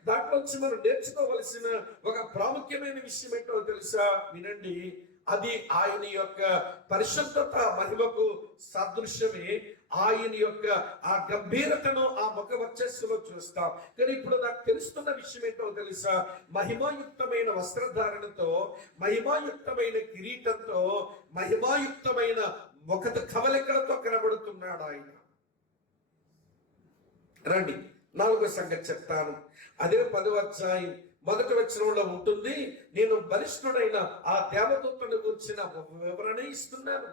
దాంట్లోంచి మనం నేర్చుకోవలసిన ఒక ప్రాముఖ్యమైన విషయం ఏంటో తెలుసా? వినండి, అది ఆయన యొక్క పరిశుద్ధత మహిమకు సాదృశ్యమే. ఆయన యొక్క ఆ గంభీరతను ఆ ముఖ వర్చస్సులో చూస్తాం. కానీ ఇప్పుడు నాకు తెలుస్తున్న విషయం ఏంటో తెలుసా? మహిమాయుక్తమైన వస్త్రధారణతో, మహిమాయుక్తమైన కిరీటంతో, మహిమాయుక్తమైన ముఖ కవలికలతో కనబడుతున్నాడు ఆయన. రండి, 4వ సంగతి చెప్తాను. అదే 10వ అధ్యాయం 1వ వచనంలో ఉంటుంది. నేను బలిష్ఠుడైన ఆ దేవదూతను గురించిన వివరణ ఇస్తున్నాను.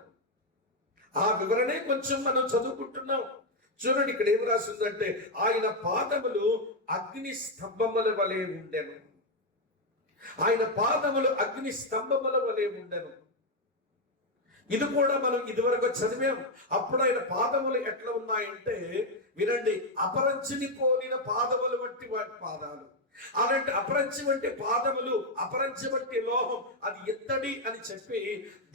ఆ వివరణే కొంచెం మనం చదువుకుంటున్నాం. చూడండి, ఇక్కడ ఏం రాసిందంటే, ఆయన పాదములు అగ్ని స్తంభముల వలె ఉండెను. ఆయన పాదములు అగ్ని స్తంభముల వలె ఉండెను. ఇది కూడా మనం ఇదివరకు చదివాం. అప్పుడు ఆయన పాదములు ఎట్లా ఉన్నాయంటే, వినండి, అపరంచిని పోలిన పాదములు వంటి వాటి పాదాలు. అలాంటి అపరంచి వంటి పాదములు, అపరంచి వంటి లోహం, అది ఎత్తడి అని చెప్పి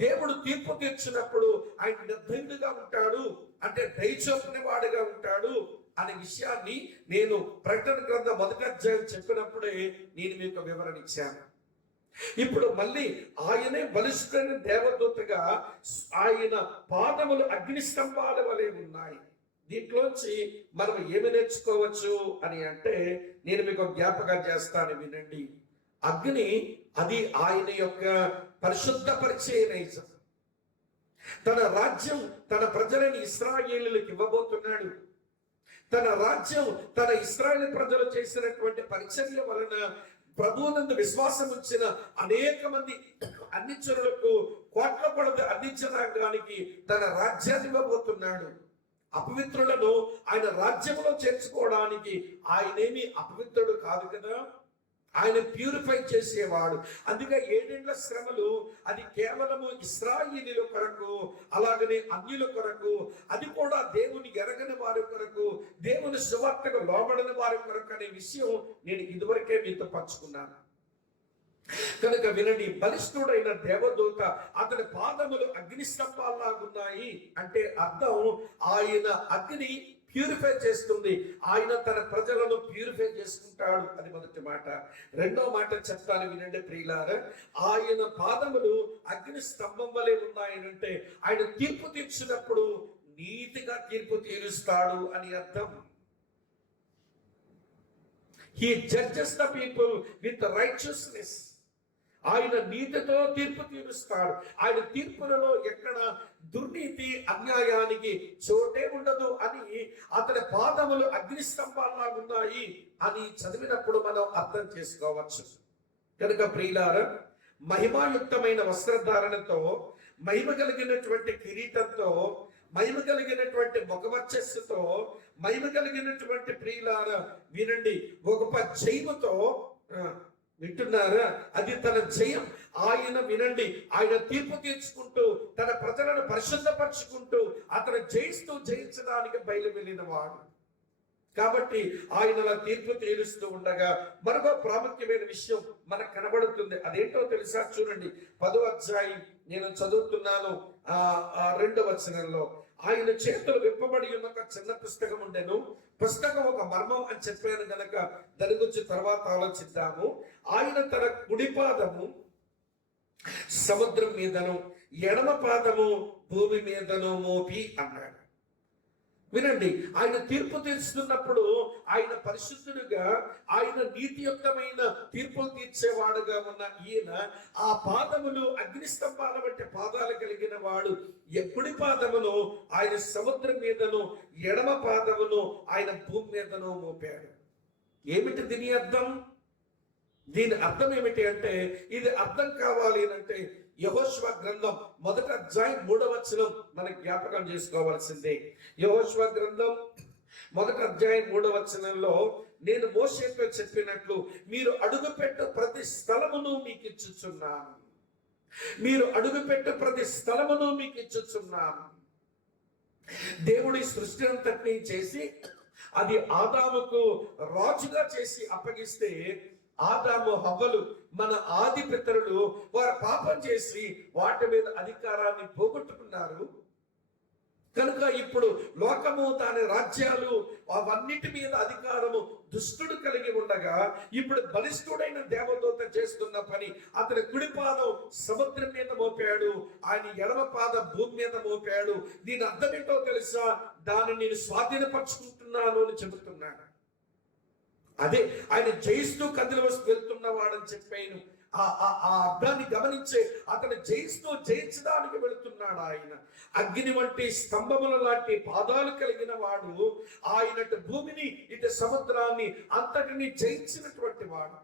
దేవుడు తీర్పు తీర్చినప్పుడు ఆయన నిర్దయుడుగా ఉంటాడు, అంటే దయచూపని వాడుగా ఉంటాడు అనే విషయాన్ని నేను ప్రకటన గ్రంథం 1వ అధ్యాయం చెప్పినప్పుడే నేను మీకు వివరణ ఇచ్చాను. ఇప్పుడు మళ్ళీ ఆయనే బలిష్ఠుడైన దేవదూతగా ఆయన పాదములు అగ్ని స్తంభాల వలె ఉన్నాయి. దీంట్లోంచి మనం ఏమి నేర్చుకోవచ్చు అని అంటే, నేను మీకు జ్ఞాపకం చేస్తాను, వినండి. అగ్ని అది ఆయన యొక్క పరిశుద్ధపరిచే నైజం. తన రాజ్యం తన ప్రజలని ఇశ్రాయేలులకు ఇవ్వబోతున్నాడు. తన రాజ్యం తన ఇశ్రాయేలు ప్రజలు చేసినటువంటి పరిచర్య వలన ప్రభువునందు విశ్వాసం ఉంచిన అనేక మంది అన్నిచరులకు, కోట్ల కొలది అన్నిచరాంగానికి తన రాజ్యాన్ని ఇవ్వబోతున్నాడు. అపవిత్రులను ఆయన రాజ్యంలో చేర్చుకోవడానికి ఆయనేమి అపవిత్రుడు కాదు కదా, ఆయన ప్యూరిఫై చేసేవాడు. అందుకే 7 ఏళ్ల శ్రమలు అది కేవలము ఇశ్రాయేలీయుల కొరకు, అలాగనే అన్యుల కొరకు, అది కూడా దేవుని ఎరగని వారి కొరకు, దేవుని సువార్తకు లోబడని వారి కొరకు అనే విషయం నేను ఇదివరకే మీతో పంచుకున్నాను. కనుక వినండి, బలిష్ఠుడైన దేవదూత అతని పాదములు అగ్ని స్తంభాల్లాగున్నాయి అంటే అర్థం ఆయన అగ్ని ప్యూరిఫై చేస్తుంది, ఆయన తన ప్రజలను ప్యూరిఫై చేసుకుంటాడు అని మొదటి మాట. రెండో మాట చెప్తాను, వినండి ప్రియులారా. ఆయన పాదములు అగ్ని స్తంభం వలె ఉన్నాయనంటే ఆయన తీర్పు తీర్చినప్పుడు నీతిగా తీర్పు తీరుస్తాడు అని అర్థం. He judges the people with righteousness. ఆయన నీతితో తీర్పు తీరుస్తాడు. ఆయన తీర్పులలో ఎక్కడ దుర్నీతి, అన్యాయానికి చోటే ఉండదు అని అతని పాదములు అగ్ని స్తంభాల్లాగున్నాయి అని చదివినప్పుడు మనం అర్థం చేసుకోవచ్చు. కనుక ప్రియులారా, మహిమాయుక్తమైన వస్త్రధారణతో, మహిమ కలిగినటువంటి కిరీటంతో, మహిమ కలిగినటువంటి ముఖవర్చస్సుతో, మహిమ కలిగినటువంటి ప్రియులారా వినండి, గొప్ప జయముతో, వింటున్నారా, అది తన జయం. ఆయన వినండి, ఆయన తీర్పు తీర్చుకుంటూ తన ప్రజలను పరిశుద్ధపరచుకుంటూ అతను జయించడానికి బయలు వెళ్ళిన వాడు. కాబట్టి ఆయన తీర్పు తీరుస్తూ ఉండగా మరొక ప్రాముఖ్యమైన విషయం మనకు కనబడుతుంది. అదేంటో తెలుసా? చూడండి, 10వ అధ్యాయం నేను చదువుతున్నాను. 2వ వచనంలో, ఆయన చేతులు విప్పబడి ఉన్న ఒక చిన్న పుస్తకం ఉండెను. పుస్తకం ఒక మర్మం అని చెప్పాను గనక దాని గురించి తర్వాత ఆలోచిద్దాము. ఆయన తన కుడి పాదము సముద్రం మీదను, ఎడమ పాదము భూమి మీదను మోపి అన్నాడు. వినండి, ఆయన తీర్పు తీర్చుతున్నప్పుడు ఆయన పరిశుద్ధుడుగా, ఆయన నీతియుక్తమైన తీర్పులు తీర్చేవాడుగా ఉన్న ఈయన ఆ పాదములు అగ్నిస్తంభాల వంటి పాదాలు కలిగిన వాడు. ఎప్పుడి పాదమును ఆయన సముద్రం మీదను, ఎడమ పాదమును ఆయన భూమి మీదను మోపాడు. ఏమిటి దీని అర్థం? దీని అర్థం ఏమిటి అంటే, ఇది అర్థం కావాలి అంటే యెహోషువ గ్రంథం 1వ అధ్యాయం 3వ వచనం మనం జ్ఞాపకం చేసుకోవాల్సిందే. యెహోషువ గ్రంథం 1వ అధ్యాయం 3వ వచనంలో, నేను మోషేతో చెప్పినట్లు మీరు అడుగుపెట్టు ప్రతి స్థలమును మీకు ఇచ్చుచున్నాను, మీరు అడుగుపెట్టు ప్రతి స్థలమును మీకు ఇచ్చుచున్నాను. దేవుడి సృష్టి అంతటినీ చేసి అది ఆదాముకు రాజుగా చేసి అప్పగిస్తే, ఆదాము హవ్వలు మన ఆది పితరులు వారు పాపం చేసి వాటి మీద అధికారాన్ని పోగొట్టుకున్నారు. కనుక ఇప్పుడు లోకము, దాని రాజ్యాలు, అవన్నిటి మీద అధికారము దుష్టుడు కలిగి ఉండగా ఇప్పుడు బలిష్ఠుడైన దేవదూత చేస్తున్న పని, అతని కుడి పాదం సముద్రం మీద మోపాడు, ఆయన ఎడమ పాదం భూమి మీద మోపాడు. దీని అర్థం ఏంటో తెలుసా? దాన్ని నేను స్వాధీనపరుచుకుంటున్నాను అని చెబుతున్నాడు. అదే ఆయన జయిస్తూ కదిలి వస్తూ వెళ్తున్నవాడని చెప్పాను. ఆ అర్థాన్ని గమనించే అతను జయించడానికి వెళుతున్నాడు. ఆయన అగ్ని వంటి స్తంభముల లాంటి పాదాలు కలిగిన వాడు, ఆయన భూమిని ఇటు సముద్రాన్ని అంతటిని జయించినటువంటి వాడు.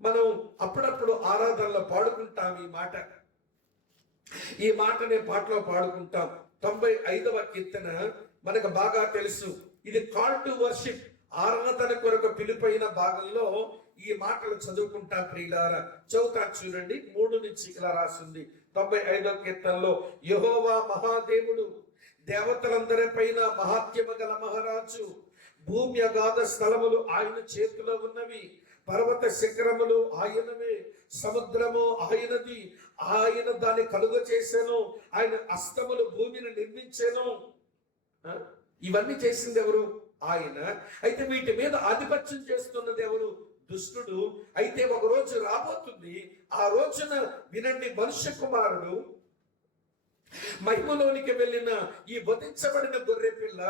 మనం అప్పుడప్పుడు ఆరాధనలో పాడుకుంటాం ఈ మాటనే పాటలో పాడుకుంటాం. 95వ కీర్తన మనకు బాగా తెలుసు. ఇది కాల్ టు వర్షిప్, ఆరాధన కొరకు పిలుపైన భాగంలో ఈ మాటలు చదువుకుంటా ప్రియులారా. చదువుతా చూడండి, 3 నుంచి ఇలా రాసింది 95వ కీర్తనలో. యెహోవా మహాదేవుడు, దేవతలందరిపైన మహాత్యము గల మహారాజు. భూమి అగాధ స్థలములు ఆయన చేతిలో ఉన్నవి, పర్వత శిఖరములు ఆయనవే, సముద్రము ఆయనది, ఆయన దాన్ని కలుగ చేశాను, ఆయన అస్తములు భూమిని నిర్మించాను. ఇవన్నీ చేసింది ఎవరు? ఆయన. అయితే వీటి మీద ఆధిపత్యం చేస్తున్నది ఎవరు? దుష్టుడు. అయితే ఒక రోజు రాబోతుంది, ఆ రోజున వినండి, మనుష్య కుమారుడు మహిమలోనికి వెళ్ళిన ఈ వధించబడిన గొర్రె పిల్ల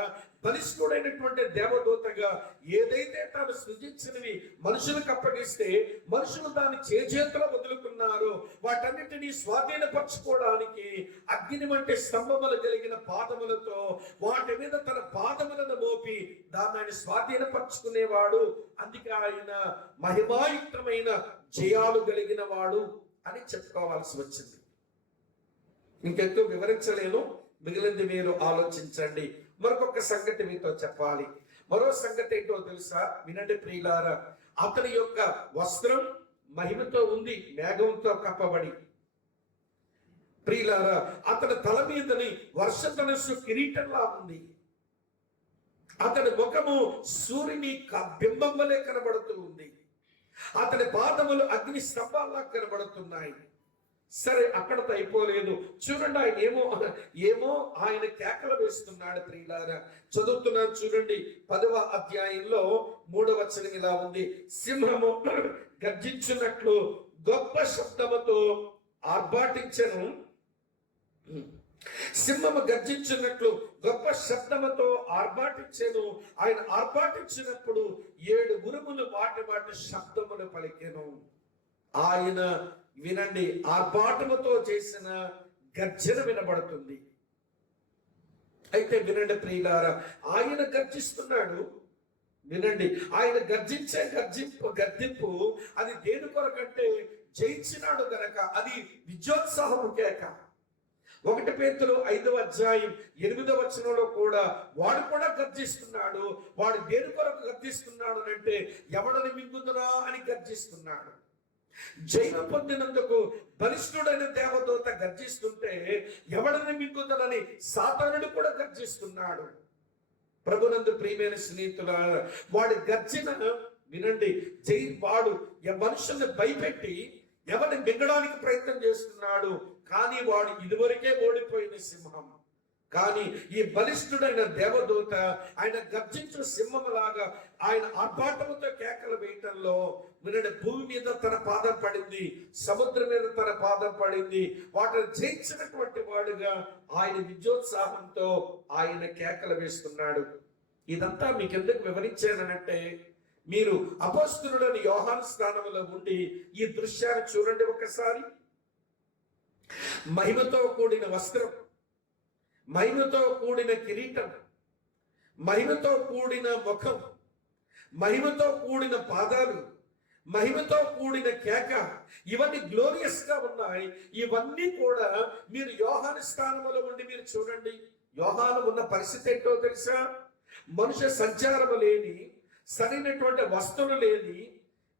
బలిష్ఠుడైనటువంటి దేవదూతగా ఏదైతే తాను సృజించినవి మనుషులకు అప్పగిస్తే మనుషులు దాన్ని చేజేతులో వదులుకున్నారో వాటన్నిటినీ స్వాధీనపరచుకోవడానికి అగ్ని వంటి స్తంభములు కలిగిన పాదములతో వాటి మీద తన పాదములను మోపి దాన్ని ఆయన స్వాధీనపరచుకునేవాడు. అందుకే ఆయన మహిమాయుక్తమైన జయాలు కలిగిన వాడు అని చెప్పుకోవాల్సి వచ్చింది. ఇంకెక్కువ వివరించలేను, మిగిలింది మీరు ఆలోచించండి. మరొక సంగతి మీతో చెప్పాలి. మరో సంగతి ఏంటో తెలుసా? వినండి ప్రియులారా. అతని యొక్క వస్త్రం మహిమతో ఉంది, మేఘంతో కప్పబడి. ప్రియులారా, అతని తల మీదని వర్షధనుస్సు కిరీటంలా ఉంది. అతని ముఖము సూర్యుని బింబం వలె కనబడుతూ ఉంది. అతని పాదములు అగ్ని స్తంభాల్లా కనబడుతున్నాయి. సరే, అక్కడతో అయిపోలేదు. చూడండి, ఆయన ఏమో ఆయన కేకలు వేస్తున్నాడు ప్రియులారా. చదువుతున్నాను చూడండి, 10వ అధ్యాయంలో 3వ వచనం ఇలా ఉంది. సింహము గర్జించినట్లు గొప్ప శబ్దముతో ఆర్భాటించెను. సింహము గర్జించినట్లు గొప్ప శబ్దముతో ఆర్భాటించెను. ఆయన ఆర్భాటించినప్పుడు 7 ఉరుములు వాటి శబ్దములు పలికెను. ఆయన వినండి, ఆర్భాటముతో చేసిన గర్జన వినబడుతుంది. అయితే వినండి ప్రియులారా, ఆయన గర్జిస్తున్నాడు. వినండి, ఆయన గర్జించే గర్జింపు అది దేని కొరకంటే జయించినాడు గనక. అది విజయోత్సాహము కేక. 1 పేతురు 5వ అధ్యాయం 8వ వచనంలో కూడా వాడు కూడా గర్జిస్తున్నాడు. వాడు దేని కొరకు గర్జిస్తున్నాడు అంటే ఎవడని మింగుదురా అని గర్జిస్తున్నాడు. జయం పొందినందుకు బలిష్ఠుడైన దేవదూత గర్జిస్తుంటే ఎవడని మింగుదనని సాతానుడు కూడా గర్జిస్తున్నాడు. ప్రభునందు ప్రియమైన స్నేహితులారా, వాడి గర్జన వినండి, వాడు మనుషుల్ని భయపెట్టి ఎవరిని మింగడానికి ప్రయత్నం చేస్తున్నాడు. కానీ వాడు ఇదివరకే ఓడిపోయిన సింహం. కానీ ఈ బలిష్ఠుడైన దేవదూత ఆయన గర్జించు సింహములాగా ఆయన ఆర్భాటముతో కేకలు వేయటంలో వినండి, భూమి మీద తన పాదం పడింది, సముద్రం మీద తన పాదం పడింది. వాటిని జయించినటువంటి వాడుగా ఆయన విజయోత్సాహంతో ఆయన కేకలు వేస్తున్నాడు. ఇదంతా మీకు ఎందుకు వివరించానంటే, మీరు అపోస్తలుడైన యోహాను స్థానంలో ఉండి ఈ దృశ్యాన్ని చూడండి ఒకసారి. మహిమతో కూడిన వస్త్రం, మహిమతో కూడిన కిరీటం, మహిమతో కూడిన ముఖం, మహిమతో కూడిన పాదాలు, మహిమతో కూడిన కేక, ఇవన్నీ గ్లోరియస్ గా ఉన్నాయి. ఇవన్నీ కూడా మీరు యోహాను స్థానంలో ఉండి మీరు చూడండి. యోహాను ఉన్న పరిస్థితి ఏంటో తెలుసా? మనుష్య సంచారము లేని, సరైనటువంటి వస్తువులు లేని.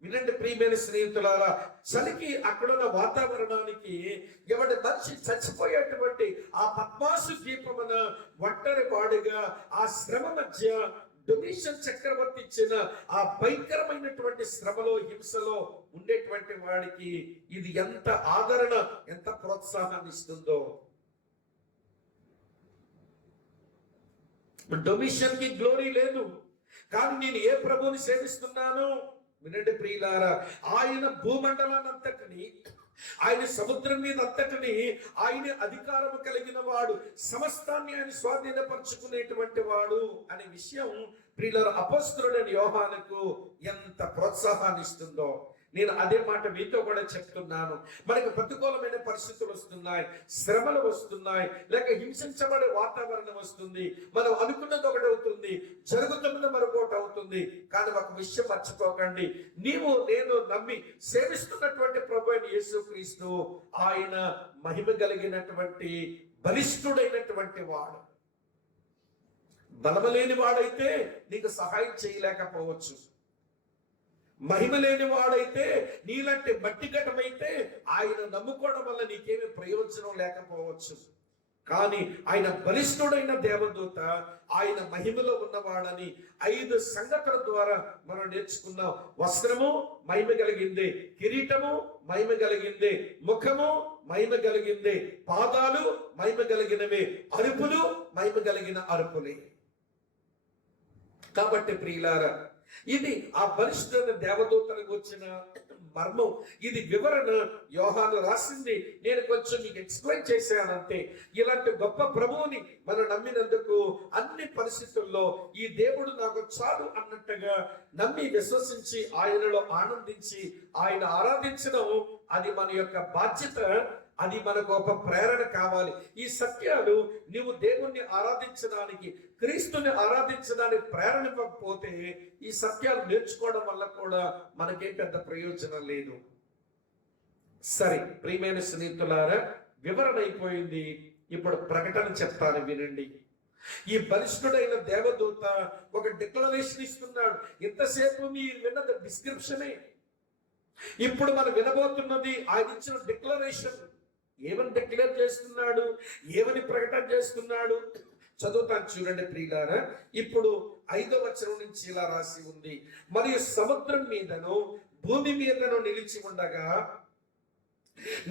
వినండి ప్రియమైన స్నేహితులారా, చలికి అక్కడున్న వాతావరణానికి ఎవడి మనిషి చచ్చిపోయేటువంటి ఆ పద్మాసు ద్వీపమున ఒంటరి వాడిగా ఆ శ్రమ మధ్య డొమిషన్ చక్రవర్తి ఇచ్చిన ఆ భయంకరమైనటువంటి శ్రమలో, హింసలో ఉండేటువంటి వాడికి ఇది ఎంత ఆదరణ, ఎంత ప్రోత్సాహాన్ని ఇస్తుందో. డొమిషన్ కి గ్లోరీ లేదు, కానీ నేను ఏ ప్రభువుని సేవిస్తున్నాను? వినండి ప్రియులారా, ఆయన భూమండలాన్ని అంతటిని, ఆయన సముద్రం మీద అంతటిని ఆయన అధికారం కలిగిన వాడు, సమస్తాన్ని ఆయన స్వాధీనపరుచుకునేటువంటి వాడు అనే విషయం ప్రియులారా అపొస్తలుడైన యోహానుకు ఎంత ప్రోత్సాహాన్ని ఇస్తుందో నేను అదే మాట మీతో కూడా చెప్తున్నాను. మనకు ప్రతికూలమైన పరిస్థితులు వస్తున్నాయి, శ్రమలు వస్తున్నాయి, లేక హింసించబడే వాతావరణం వస్తుంది. మనం అనుకున్నది ఒకటి అవుతుంది, జరుగుతున్నది మరొకటి అవుతుంది. కానీ ఒక విషయం మర్చిపోకండి, నీవు నేను నమ్మి సేవిస్తున్నటువంటి ప్రభు అయిన యేసుక్రీస్తు ఆయన మహిమ కలిగినటువంటి బలిష్ఠుడైనటువంటి వాడు. బలము లేని వాడైతే నీకు సహాయం చేయలేకపోవచ్చు. మహిమ లేని వాడైతే, నీలాంటి మట్టి ఘటమైతే ఆయన నమ్ముకోవడం వల్ల నీకేమీ ప్రయోజనం లేకపోవచ్చు. కానీ ఆయన బలిష్ఠుడైన దేవదూత, ఆయన మహిమలో ఉన్నవాడని 5 సంగతుల ద్వారా మనం నేర్చుకున్నాం. వస్త్రము మహిమ కలిగింది, కిరీటము మహిమ కలిగింది, ముఖము మహిమ కలిగింది, పాదాలు మహిమ కలిగినవి, అరుపులు మహిమ కలిగిన అరుపులే. కాబట్టి ప్రియులారా, ఇది ఆ బలిష్ఠుడైన దేవదూతలకు వచ్చిన మర్మం. ఇది వివరణ యోహాను రాసింది. నేను కొంచెం మీకు ఎక్స్ప్లెయిన్ చేశానంతే. ఇలాంటి గొప్ప ప్రభువుని మనం నమ్మినందుకు అన్ని పరిస్థితుల్లో ఈ దేవుడు నాకు చాలు అన్నట్టుగా నమ్మి విశ్వసించి ఆయనలో ఆనందించి ఆయన ఆరాధించడం అది మన యొక్క బాధ్యత. అది మనకు ఒక ప్రేరణ కావాలి. ఈ సత్యాలు నీవు దేవుణ్ణి ఆరాధించడానికి, క్రీస్తుని ఆరాధించడానికి ప్రేరణ ఇవ్వకపోతే ఈ సత్యాలు నేర్చుకోవడం వల్ల కూడా మనకేం పెద్ద ప్రయోజనం లేదు. సరే ప్రియమైన స్నేహితులారా, వివరణ అయిపోయింది. ఇప్పుడు ప్రకటన చెప్తాను, వినండి. ఈ బలిష్ఠుడైన దేవదూత ఒక డిక్లరేషన్ ఇస్తున్నాడు. ఇంతసేపు మీరు విన్నది డిస్క్రిప్షనే. ఇప్పుడు మనం వినబోతున్నది ఆయన ఇచ్చిన డిక్లరేషన్. ఏమని డిక్లేర్ చేస్తున్నాడు, ఏమని ప్రకటన చేస్తున్నాడు చదువుతాను చూడండి ప్రియులారా. ఇప్పుడు 5వ వచనం నుంచి ఇలా రాసి ఉంది, మరియు సముద్రం మీదను భూమి మీదను నిలిచి ఉండగా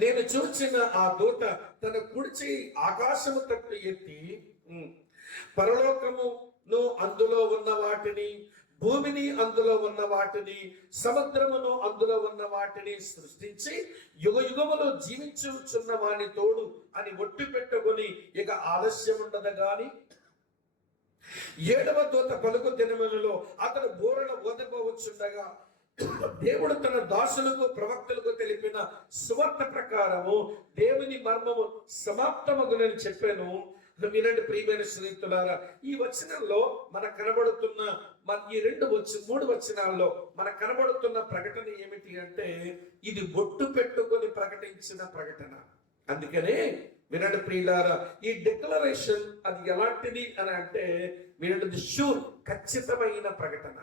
నేను చూచిన ఆ దూత తన కుడి చెయ్యి ఆకాశము తట్టు ఎత్తి పరలోకమును అందులో ఉన్న వాటిని, భూమిని అందులో ఉన్న వాటిని, సముద్రమును అందులో ఉన్న వాటిని సృష్టించి యుగ యుగములో జీవించుచున్న వాని తోడు అని ఒట్టు పెట్టుకొని ఇక ఆలస్యం ఉండదు గాని 7వ దూత పలుకు దినములలో అతడు బూరల ఊదబోవచ్చుండగా దేవుడు తన దాసులకు ప్రవక్తలకు తెలిపిన సువార్త ప్రకారము దేవుని మర్మము సమాప్తమగునని చెప్పాను. వినండి ప్రియమైన స్నేహితులారా, ఈ వచనంలో మనకు కనబడుతున్న ఈ 3 వచనాల్లో మనకు కనబడుతున్న ప్రకటన ఏమిటి అంటే, ఇది బొట్టు పెట్టుకొని ప్రకటించిన ప్రకటన. అందుకనే వినండి ప్రియులారా, ఈ డిక్లరేషన్ అది ఎలాంటిది అని అంటే, వినండి, షూర్, ఖచ్చితమైన ప్రకటన.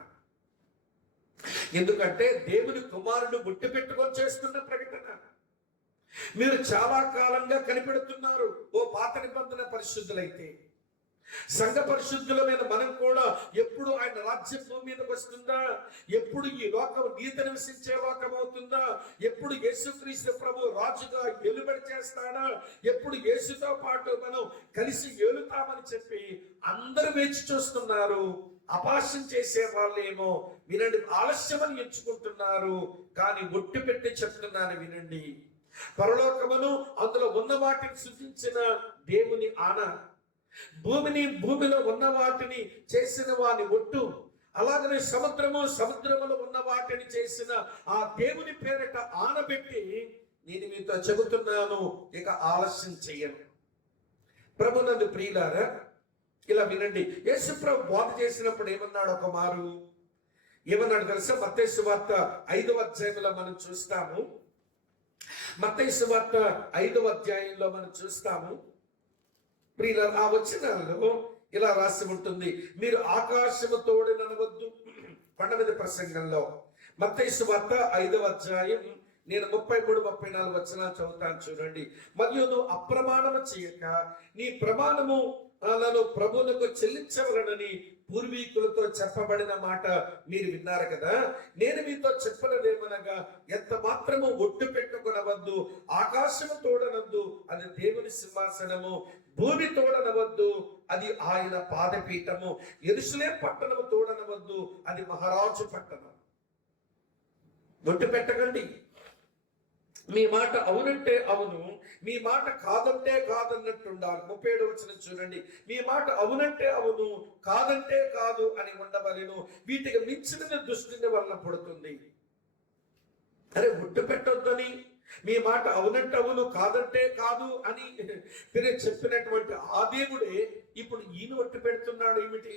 ఎందుకంటే దేవుని కుమారుడు బొట్టు పెట్టుకొని చేస్తున్న ప్రకటన. మీరు చాలా కాలంగా కనిపెడుతున్నారు, ఓ పాత నిబంధన పరిశుద్ధులైతే సంఘ పరిశుద్ధులమైన మనం కూడా ఎప్పుడు ఆయన రాజ్యం భూమి మీదకి వస్తుందా, ఎప్పుడు ఈ లోకం నీతి నివసించే లోకం అవుతుందా, ఎప్పుడు యేసుక్రీస్తు ప్రభు రాజుగా ఏలుబడి చేస్తాడా, ఎప్పుడు యేసుతో పాటు మనం కలిసి ఏలుతామని చెప్పి అందరూ వేచి చూస్తున్నారు. అపాస్యం చేసే వాళ్ళేమో వినండి ఆలస్యమని ఎంచుకుంటున్నారు. కానీ ఒట్టు పెట్టి చెప్తున్నాను, వినండి, పరలోకమును అందులో ఉన్న వాటిని సృష్టించిన దేవుని ఆన, భూమిని భూమిలో ఉన్న వాటిని చేసిన వాని ఒట్టు, అలాగనే సముద్రములో ఉన్న వాటిని చేసిన ఆ దేవుని పేరిట ఆనబెట్టి నేను మీతో చెబుతున్నాను, ఇక ఆలస్యం చెయ్యను. ప్రభునందు ప్రియులారా, ఇలా వినండి. యేసు ప్రభు బోధ చేసినప్పుడు ఏమన్నాడు, ఒక మారు ఏమన్నాడు తెలుసా? మత్తయి సువార్త 5వ అధ్యాయంలో మనం చూస్తాము. మత్తయి సువార్త 5వ అధ్యాయంలో మనం చూస్తాము ప్రియులారా, ఆ వచనాల్లో ఇలా రాసి ఉంటుంది, మీరు ఆకాశము తోడనవద్దు. 12వ ప్రసంగంలో మత్తయి సువార్త 5వ అధ్యాయం నేను 33-34 వచనాలు చదువుతాను చూడండి. మరియు నువ్వు అప్రమాణము చేయక నీ ప్రమాణము ప్రభువులకు చెల్లించవలనని పూర్వీకులతో చెప్పబడిన మాట మీరు విన్నారు కదా. నేను మీతో చెప్పినదేమనగా, ఎంత మాత్రము ఒట్టు పెట్టుకొనవద్దు, ఆకాశము తోడనద్దు అది దేవుని సింహాసనము. భూమి తోడనవద్దు, అది ఆయన పాదపీఠము. యెరూషలేము పట్టణము తోడనవద్దు, అది మహారాజు పట్టణం. ఒట్టు పెట్టకండి. మీ మాట అవునంటే అవును, మీ మాట కాదంటే కాదన్నట్టు ఉండాలి. 37వ వచనం చూడండి. మీ మాట అవునంటే అవును, కాదంటే కాదు అని ఉండవలెను. వీటికి మించిన దృష్టిని వలన పడుతుంది. అరే ఒట్టు పెట్టొద్దని, మీ మాట అవునంటే అవును, కాదంటే కాదు అని మీరు చెప్పినటువంటి ఆ దేవుడే ఇప్పుడు ఈయన ఒట్టు పెడుతున్నాడు ఏమిటి?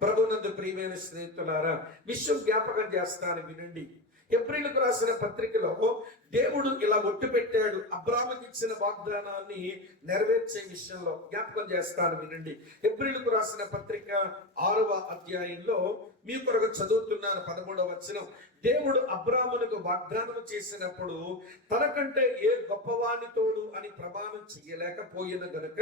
ప్రభునందు ప్రియమైన స్నేహితులారా, విషయం జ్ఞాపకం చేస్తాను వినండి. హెబ్రీయులకు రాసిన పత్రికలో దేవుడు ఇలా ఒట్టు పెట్టాడు అబ్రాహాముకి ఇచ్చిన వాగ్దానాన్ని నెరవేర్చే విషయంలో. జ్ఞాపకం చేస్తాను వినండి. హెబ్రీయులకు రాసిన పత్రిక 6వ అధ్యాయంలో మీ కొరకు చదువుతున్నాను 13వ వచనం. దేవుడు అబ్రాహామునకు వాగ్దానం చేసినప్పుడు తనకంటే ఏ గొప్పవాని తోడు అని ప్రమాణం చేయలేకపోయిన గనుక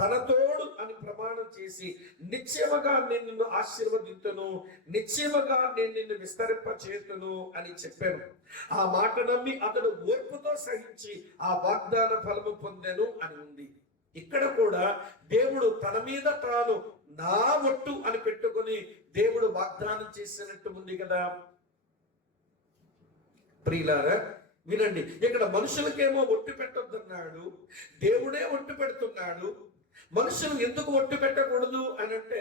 తన తోడు అని ప్రమాణం చేసి నిశ్చయముగా నేను నిన్ను ఆశీర్వదింతును, నిశ్చయముగా నేను నిన్ను విస్తరింపచేతును అని చెప్పాను. ఆ మాట నమ్మి అతడు ఓర్పుతో సహించి ఆ వాగ్దాన ఫలము పొందెను అని ఉంది. ఇక్కడ కూడా దేవుడు తన మీద తాను నా ఒట్టు అని పెట్టుకుని దేవుడు వాగ్దానం చేసినట్టు ఉంది కదా. ప్రియులారా వినండి, ఇక్కడ మనుషులకేమో ఒట్టు పెట్టొద్దన్నాడు, దేవుడే ఒట్టు పెడుతున్నాడు. మనుషులు ఎందుకు ఒట్టు పెట్టకూడదు అని అంటే,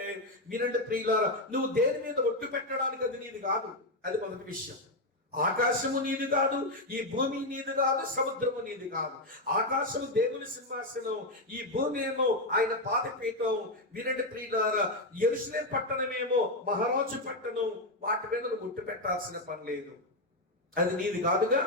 వినండి ప్రియులారా, నువ్వు దేని మీద ఒట్టు పెట్టడానికి అది నీది కాదు. అది మొదటి విషయం. ఆకాశము నీది కాదు, ఈ భూమి నీది కాదు, సముద్రము నీది కాదు. ఆకాశము దేవుని సింహాసనం, ఈ భూమి ఏమో ఆయన పాదపీఠం. వినండి ప్రియులారా, యెరూషలేము పట్టణమేమో మహారాజు పట్టణం. వాటి మీద నువ్వు ఒట్టు పెట్టాల్సిన పని లేదు, అది నీది కాదుగా.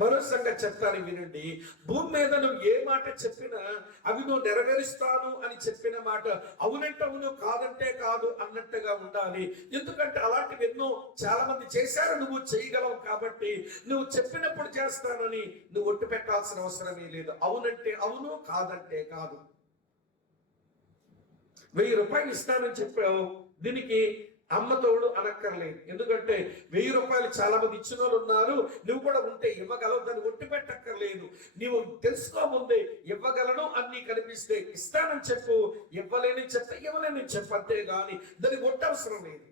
మరో సంగతి చెప్తాను వినండి. భూమి మీద నువ్వు ఏ మాట చెప్పినా అవి నువ్వు నెరవేరుస్తాను అని చెప్పిన మాట అవునంటే అవును, కాదంటే కాదు అన్నట్టుగా ఉండాలి. ఎందుకంటే అలాంటివి ఎన్నో చాలా మంది చేశారు, నువ్వు చేయగలవు. కాబట్టి నువ్వు చెప్పినప్పుడు చేస్తానని నువ్వు ఒట్టు పెట్టాల్సిన అవసరమే లేదు. అవునంటే అవును, కాదంటే కాదు. 1000 రూపాయలు ఇస్తానని చెప్పావు, దీనికి అమ్మతోడు అనక్కర్లేదు. ఎందుకంటే 1000 రూపాయలు చాలా మంది ఇచ్చిన వాళ్ళు ఉన్నారు, నువ్వు కూడా ఉంటే ఇవ్వగలవు. దాన్ని ఒట్టు పెట్టక్కర్లేదు. నీవు తెలుసుకో ముందే, ఇవ్వగలను అన్ని కనిపిస్తే ఇస్తానని చెప్పు, ఇవ్వలేని చెప్తే ఇవ్వలేని చెప్పు, అంతే గాని దానికి ఒట్టు అవసరం లేదు.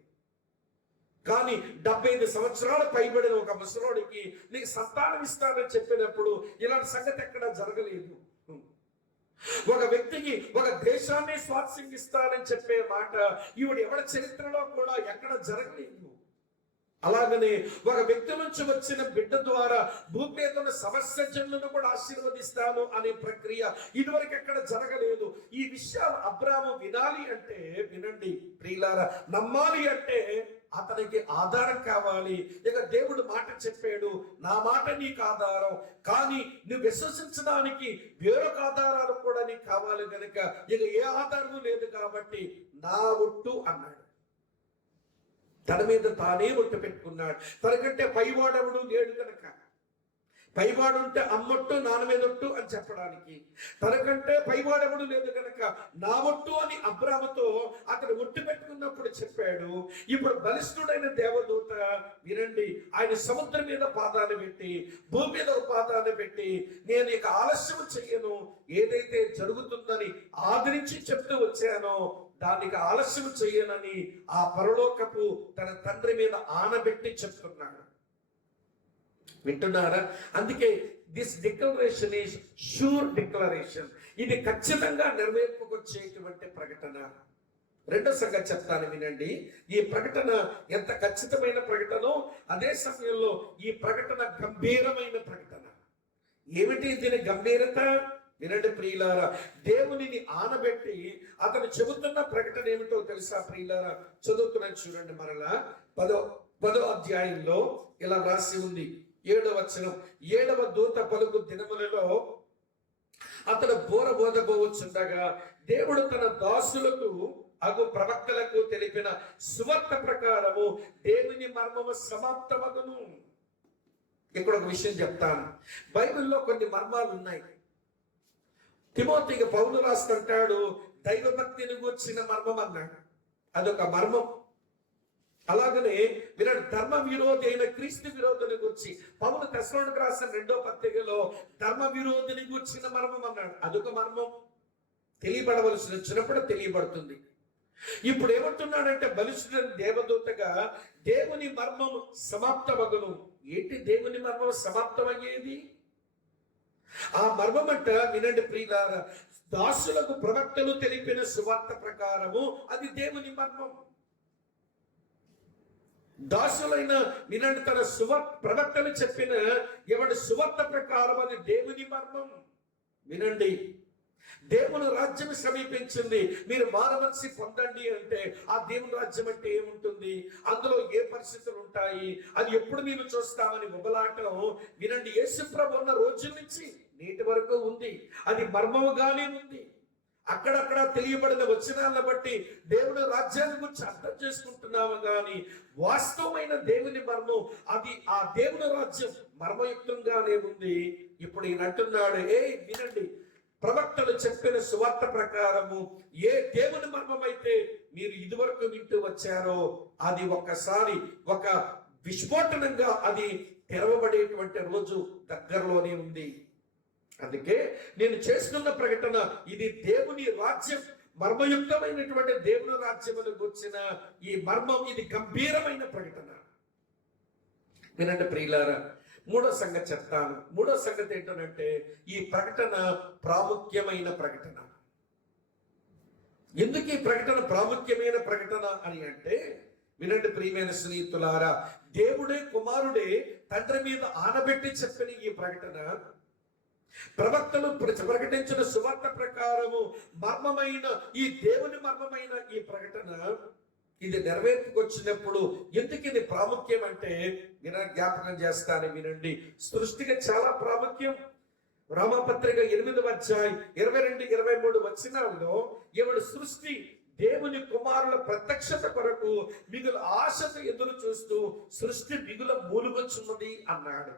కానీ 75 సంవత్సరాలు పైబడిన ఒక ముసలోడికి నీకు సంతానం ఇస్తానని చెప్పినప్పుడు ఇలాంటి సంగతి ఎక్కడా జరగలేదు. ఒక వ్యక్తికి ఒక దేశాన్ని స్వాతంత్రిస్తానని చెప్పే మాట ఈవిడ ఎవరి చరిత్రలో కూడా ఎక్కడ జరగలేదు. అలాగనే ఒక వ్యక్తి నుంచి వచ్చిన బిడ్డ ద్వారా భూమి మీద ఉన్న సమస్య జనులను కూడా ఆశీర్వదిస్తాను అనే ప్రక్రియ ఇదివరకు ఎక్కడ జరగలేదు. ఈ విషయాలు అబ్రాహాము వినాలి అంటే, వినండి ప్రియులారా, నమ్మాలి అంటే అతనికి ఆధారం కావాలి. ఇక దేవుడు మాట చెప్పాడు, నా మాట నీకు ఆధారం, కానీ నువ్వు విశ్వసించడానికి వేరొక ఆధారాలు కూడా నీకు కావాలి కనుక ఇక ఏ ఆధారము లేదు కాబట్టి నా ఒట్టు అన్నాడు. తన మీద తానే ఒట్టు పెట్టుకున్నాడు. తనకంటే పైవాడెవడు లేడు కనుక. పైవాడు ఉంటే అమ్మొట్టు నాన్న మీద ఒట్టు అని చెప్పడానికి, తనకంటే పైవాడెవడు లేదు కనుక నా ఒట్టు అని అబ్రాహాముతో అతను ఒట్టు పెట్టుకున్నప్పుడు చెప్పాడు. ఇప్పుడు బలిష్ఠుడైన దేవదూత వినండి, ఆయన సముద్రం మీద పాదాలు పెట్టి భూమి మీద పాదాలు పెట్టి నేను ఇక ఆలస్యం చెయ్యను, ఏదైతే జరుగుతుందని ఆదరించి చెప్తూ వచ్చానో దానికి ఆలస్యం చెయ్యనని ఆ పరలోకపు తన తండ్రి మీద ఆనబెట్టి చెప్తున్నాడు. వింటున్నారా? అందుకే this declaration is sure declaration. ఇది ఖచ్చితంగా నెరవేర్పుకొచ్చేటువంటి ప్రకటన. రెండో సంగతి చెప్తాను వినండి. ఈ ప్రకటన ఎంత ఖచ్చితమైన ప్రకటనో అదే సమయంలో ఈ ప్రకటన గంభీరమైన ప్రకటన. ఏమిటి దీని గంభీరత? వినండి ప్రియులారా, దేవునిని ఆనబెట్టి అతను చెబుతున్న ప్రకటన ఏమిటో తెలుసా ప్రియులారా? చదువుతున్నాను చూడండి మరలా. 10వ అధ్యాయంలో ఇలా రాసి ఉంది, 7వ వచనం. 7వ దూత పలుకు దినములలో అతడు బోధబోవచ్చుండగా దేవుడు తన దాసులకు అగు ప్రవక్తలకు తెలిపిన సువార్త ప్రకారము దేవుని మర్మము సమాప్తమగును. ఇక్కడ ఒక విషయం చెప్తాను. బైబిల్లో కొన్ని మర్మాలు ఉన్నాయి. తిమోతికి పౌలు రాస్తుంటాడు, దైవభక్తిని గూర్చిన మర్మం అన్నాడు. అదొక మర్మం. అలాగనే వినండి, ధర్మ విరోధి అయిన క్రీస్తు విరోధిని గురించి పౌలు తెస్సలోనికీయులకు రాసిన 2వ పత్రికలో ధర్మ విరోధిని గురించిన మర్మం అన్నాడు. అదొక మర్మం, తెలియబడవలసి వచ్చినప్పుడు తెలియబడుతుంది. ఇప్పుడు ఏమంటున్నాడంటే, బలిష్ఠుడైన దేవదూతగా దేవుని మర్మం సమాప్తమగును. ఏంటి దేవుని మర్మం సమాప్తమయ్యేది? ఆ మర్మం అంట, వినండి ప్రియులారా, దాసులకు ప్రవక్తలు తెలిపిన సువార్త ప్రకారము అది దేవుని మర్మం. దాసులైన వినండి, తన ప్రవక్తలు చెప్పిన ఎవడి సువార్త ప్రకారం అది దేవుని మర్మం. వినండి, దేవుని రాజ్యం సమీపించింది, మీరు మానవలసి పొందండి అంటే ఆ దేవుని రాజ్యం అంటే ఏముంటుంది, అందులో ఏ పరిస్థితులు ఉంటాయి, అది ఎప్పుడు మేము చూస్తామని ఉబలాటం వినండి యేసుప్రభు ఉన్న రోజుల నుంచి నేటి వరకు ఉంది. అది మర్మముగానే ఉంది. అక్కడక్కడ తెలియబడిన వచనాలను బట్టి దేవుని రాజ్యాన్ని గురించి అర్థం చేసుకుంటున్నాము, కానీ వాస్తవమైన దేవుని మర్మం అది ఆ దేవుని రాజ్యం మర్మయుక్తంగానే ఉంది. ఇప్పుడు ఈయన అంటున్నాడు, వినండి, ప్రవక్తలు చెప్పిన సువార్త ప్రకారము ఏ దేవుని మర్మం అయితే మీరు ఇదివరకు వింటూ వచ్చారో అది ఒక్కసారి ఒక విస్ఫోటనంగా అది తెరవబడేటువంటి రోజు దగ్గరలోనే ఉంది. అందుకే నేను చేస్తున్న ప్రకటన ఇది దేవుని రాజ్యం, మర్మయుక్తమైనటువంటి దేవుని రాజ్యమును గుర్చిన ఈ మర్మం, ఇది గంభీరమైన ప్రకటన. వినండి ప్రియులారా, మూడో సంగతి చెప్తాను. మూడో సంగతి ఏంటంటే, ఈ ప్రకటన ప్రాముఖ్యమైన ప్రకటన. ఎందుకు ఈ ప్రకటన ప్రాముఖ్యమైన ప్రకటన అని అంటే, వినండి ప్రియమైన స్నేహితులారా, దేవుడే కుమారుడే తండ్రి మీద ఆనబెట్టి చెప్పిన ఈ ప్రకటన, ప్రవక్తలు ప్రకటించిన సువార్త ప్రకారము మర్మమైన ఈ దేవుని మర్మమైన ఈ ప్రకటన ఇది నెరవేర్పుకొచ్చినప్పుడు ఎందుకు ఇది ప్రాముఖ్యం అంటే, జ్ఞాపకం చేస్తాను వినండి. సృష్టికి చాలా ప్రాముఖ్యం. రామపత్రిక 8వ అధ్యాయం 22-23 వచనాల్లో ఎవడు సృష్టి దేవుని కుమారుల ప్రత్యక్షత కొరకు మిగులు ఆశతో ఎదురు చూస్తూ సృష్టి మిగుల మూలుగొచ్చున్నది అన్నాడు.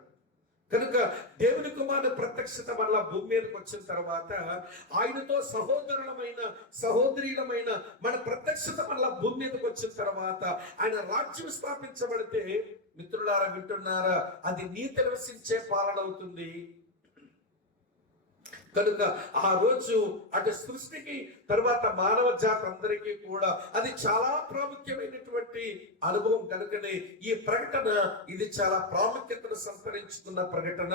కనుక దేవుని కుమారుని ప్రత్యక్షత వల్ల భూమి మీదకి వచ్చిన తర్వాత ఆయనతో సహోదరులమైన మన ప్రత్యక్షత వల్ల భూమి మీదకి వచ్చిన తర్వాత ఆయన రాజ్యం స్థాపించబడితే, మిత్రులారా వింటున్నారా, అది నీతి నివసించే పాలన అవుతుంది. కనుక ఆ రోజు అటు సృష్టికి తర్వాత మానవ జాతి అందరికీ కూడా అది చాలా ప్రాముఖ్యమైనటువంటి అనుభవం. కనుకనే ఈ ప్రకటన ఇది చాలా ప్రాముఖ్యతను సంతరించుకున్న ప్రకటన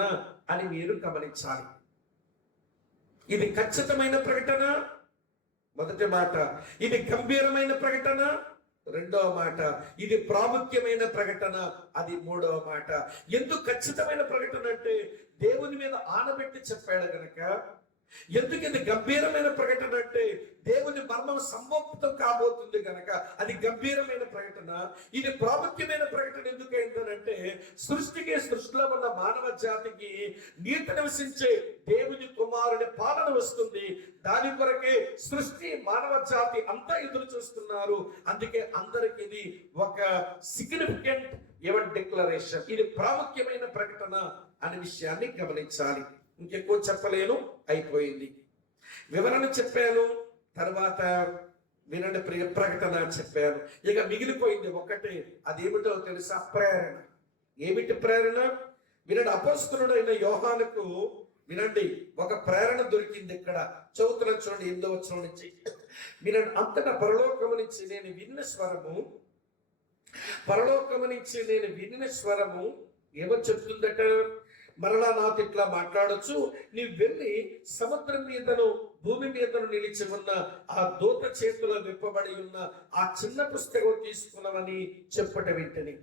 అని మీరు గమనించాలి. ఇది ఖచ్చితమైన ప్రకటన, మొదటి మాట. ఇది గంభీరమైన ప్రకటన, రెండవ మాట. ఇది ప్రాముఖ్యమైన ప్రకటన, అది మూడవ మాట. ఎందుకు ఖచ్చితమైన ప్రకటన అంటే, దేవుని మీద ఆనబెట్టి చెప్పాడు గనక. ఎందుకు ఇది గంభీరమైన ప్రకటన అంటే, దేవుని మర్మం సంభోక్తం కాబోతుంది గనక అది గంభీరమైన ప్రకటన. ఇది ప్రాముఖ్యమైన ప్రకటన ఎందుకైందనంటే, సృష్టిలో ఉన్న మానవ జాతికి నీతి నివసించే దేవుని కుమారుని పాలన వస్తుంది. దాని కొరకే సృష్టి మానవ జాతి అంతా ఎదురు చూస్తున్నారు. అందుకే అందరికి ఇది ఒక సిగ్నిఫికెంట్ ఈవెంట్ డిక్లరేషన్. ఇది ప్రాముఖ్యమైన ప్రకటన అనే విషయాన్ని గమనించాలి. ఇంకెక్కువ చెప్పలేను, అయిపోయింది. వివరణ చెప్పాను, తర్వాత వినండి ప్రకటన చెప్పాను. ఇక మిగిలిపోయింది ఒకటే, అదేమిటో తెలుసా? ప్రేరణ. ఏమిటి ప్రేరణ? వినండి, అపోస్తలుడైన యోహానుకు వినండి ఒక ప్రేరణ దొరికింది. ఇక్కడ చదువుతున్న చూడండి 8వ వచనం నుంచి. వినండి, అంతటా పరలోకము నుంచి నేను విన్న స్వరము ఏమో చెప్తుందట, మరలా నాతో ఇట్లా మాట్లాడొచ్చు, నీవు వెళ్ళి సముద్రం మీదను భూమి మీదను నిలిచి ఉన్న ఆ దూత చేతిలో విప్పబడి ఉన్న ఆ చిన్న పుస్తకం తీసుకున్నామని చెప్పట వెంటనే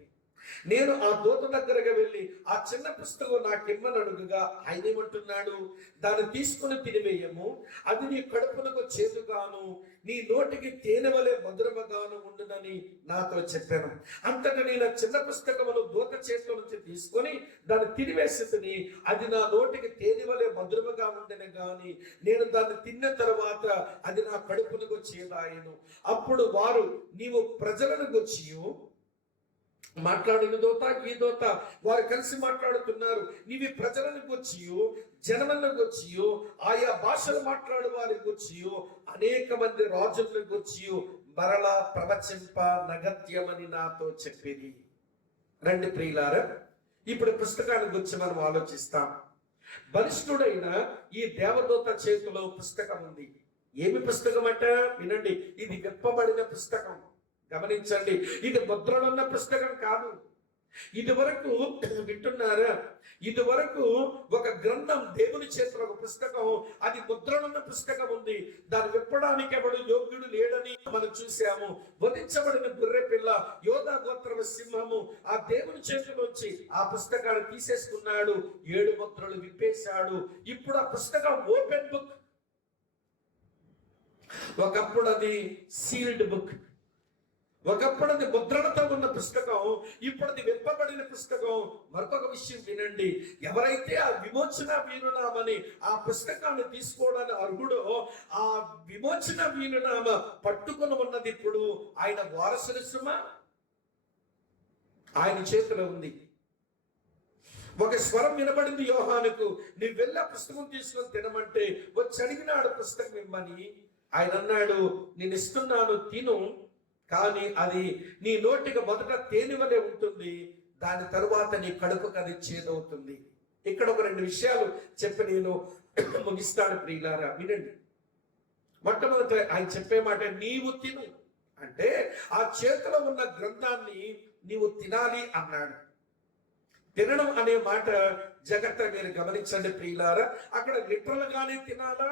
నేను ఆ దూత దగ్గరగా వెళ్ళి ఆ చిన్న పుస్తకం నాకిమ్మని అడుగుగా ఆయన ఏమంటున్నాడు, దాన్ని తీసుకుని తినివేయము, అది నీ కడుపునకు చేదుగాను నీ నోటికి తేనె వలె మధురముగాను ఉండునని నాతో చెప్పాను. అంతటా నేను చిన్న పుస్తకమును దూత చేతిలో నుంచి తీసుకొని దాన్ని తినివేసి అది నా నోటికి తేనె వలె మధురముగా ఉండని గాని నేను దాన్ని తిన్న తర్వాత అది నా కడుపునకు చేదాయను. అప్పుడు వారు నీవు ప్రజలను గుచ్చియు మాట్లాడిన దోత ఈ దోత వారు కలిసి మాట్లాడుతున్నారు. నీవి ప్రజలను గూర్చియు జనములను గూర్చియు ఆయా భాషలు మాట్లాడు వారి గూర్చియు అనేక మంది రాజులను గూర్చియు మరలా ప్రవచింప నగత్యమని నాతో చెప్పింది. రండి ప్రియులారా, ఇప్పుడు పుస్తకాన్ని గురించి మనం ఆలోచిస్తాం. బలిష్ఠుడైన ఈ దేవదూత చేతిలో పుస్తకం ఉంది. ఏమి పుస్తకం అంట? వినండి, ఇది విప్పబడిన పుస్తకం. గమనించండి, ఇది ముద్రలున్న పుస్తకం కాదు. ఇదివరకు వింటున్నారా? ఇదివరకు ఒక గ్రంథం దేవుని చేతిలో ఒక పుస్తకం, అది ముద్రలున్న పుస్తకం ఉంది. దాన్ని విప్పడానికి ఎవడు యోగ్యుడు లేడని మనం చూసాము. వధించబడిన గొర్రె పిల్ల, యోధా గోత్ర సింహము ఆ దేవుని చేతిలోంచి ఆ పుస్తకాన్ని తీసేసుకున్నాడు. 7 ముద్రలు విప్పేశాడు. ఇప్పుడు ఆ పుస్తకం ఓపెన్ బుక్. ఒకప్పుడు అది సీల్డ్ బుక్. ఒకప్పుడు అది ముద్రణతో ఉన్న పుస్తకం, ఇప్పుడు అది విప్పబడిన పుస్తకం. మరొక విషయం వినండి, ఎవరైతే ఆ విమోచన వీరునామని ఆ పుస్తకాన్ని తీసుకోవడానికి అర్హుడో, ఆ విమోచన వీరునామ పట్టుకొని ఉన్నది ఇప్పుడు ఆయన వారసుని సుమా, ఆయన చేతిలో ఉంది. ఒక స్వరం వినబడింది యోహానుకు, నువ్వు వెళ్ళి ఆ పుస్తకం తీసుకొని తినమంటే వచ్చి అడిగినాడు పుస్తకం ఇమ్మని. ఆయన అన్నాడు, నేను ఇస్తున్నాను, తిను, కానీ అది నీ నోటికి మొదట తేనెవలే ఉంటుంది, దాని తరువాత నీ కడుపుకు అది చేదవుతుంది. ఇక్కడ ఒక 2 విషయాలు చెప్పి నేను ముగిస్తాను ప్రియులారా, వినండి. మొట్టమొదట ఆయన చెప్పే మాట, నీవు తిను అంటే ఆ చేతిలో ఉన్న గ్రంథాన్ని నీవు తినాలి అన్నాడు. తినడం అనే మాట జాగ్రత్త మీరు గమనించండి ప్రియులారా. అక్కడ లిటరల్ గానే తినాలా,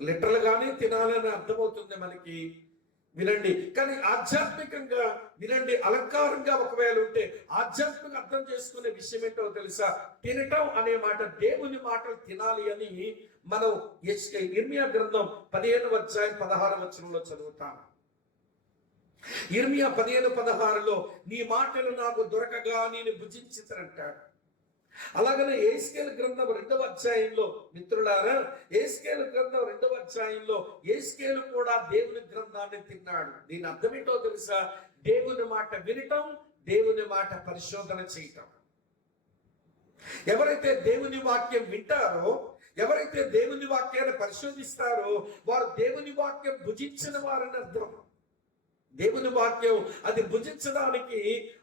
లిటరల్ గానే తినాలని అర్థమవుతుంది మనకి, వినండి. కానీ ఆధ్యాత్మికంగా వినండి, అలంకారంగా ఒకవేళ ఉంటే ఆధ్యాత్మిక అర్థం చేసుకునే విషయం ఏంటో తెలుసా? తినటం అనే మాట, దేవుని మాటలు తినాలి అని మనం ఇర్మియా గ్రంథం 15వ అధ్యాయం 16వ వచనంలో చదువుతాం. ఇర్మియా 15:16లో నీ మాటలు నాకు దొరకగా నేను భుజించితనంటాడు. అలాగనే యేస్కేలు గ్రంథం 2వ అధ్యాయంలో, మిత్రులారా, యేస్కేలు గ్రంథం 2వ అధ్యాయంలో యేస్కేలు కూడా దేవుని గ్రంథాన్ని తిన్నాడు. దీని అర్థం ఏంటో తెలుసా? దేవుని మాట వినటం, దేవుని మాట పరిశోధన చేయటం. ఎవరైతే దేవుని వాక్యం వింటారో, ఎవరైతే దేవుని వాక్యాన్ని పరిశోధిస్తారో, వారు దేవుని వాక్యం భుజించిన వారని అర్థం. దేవుని వాక్యం అది భుజించడానికి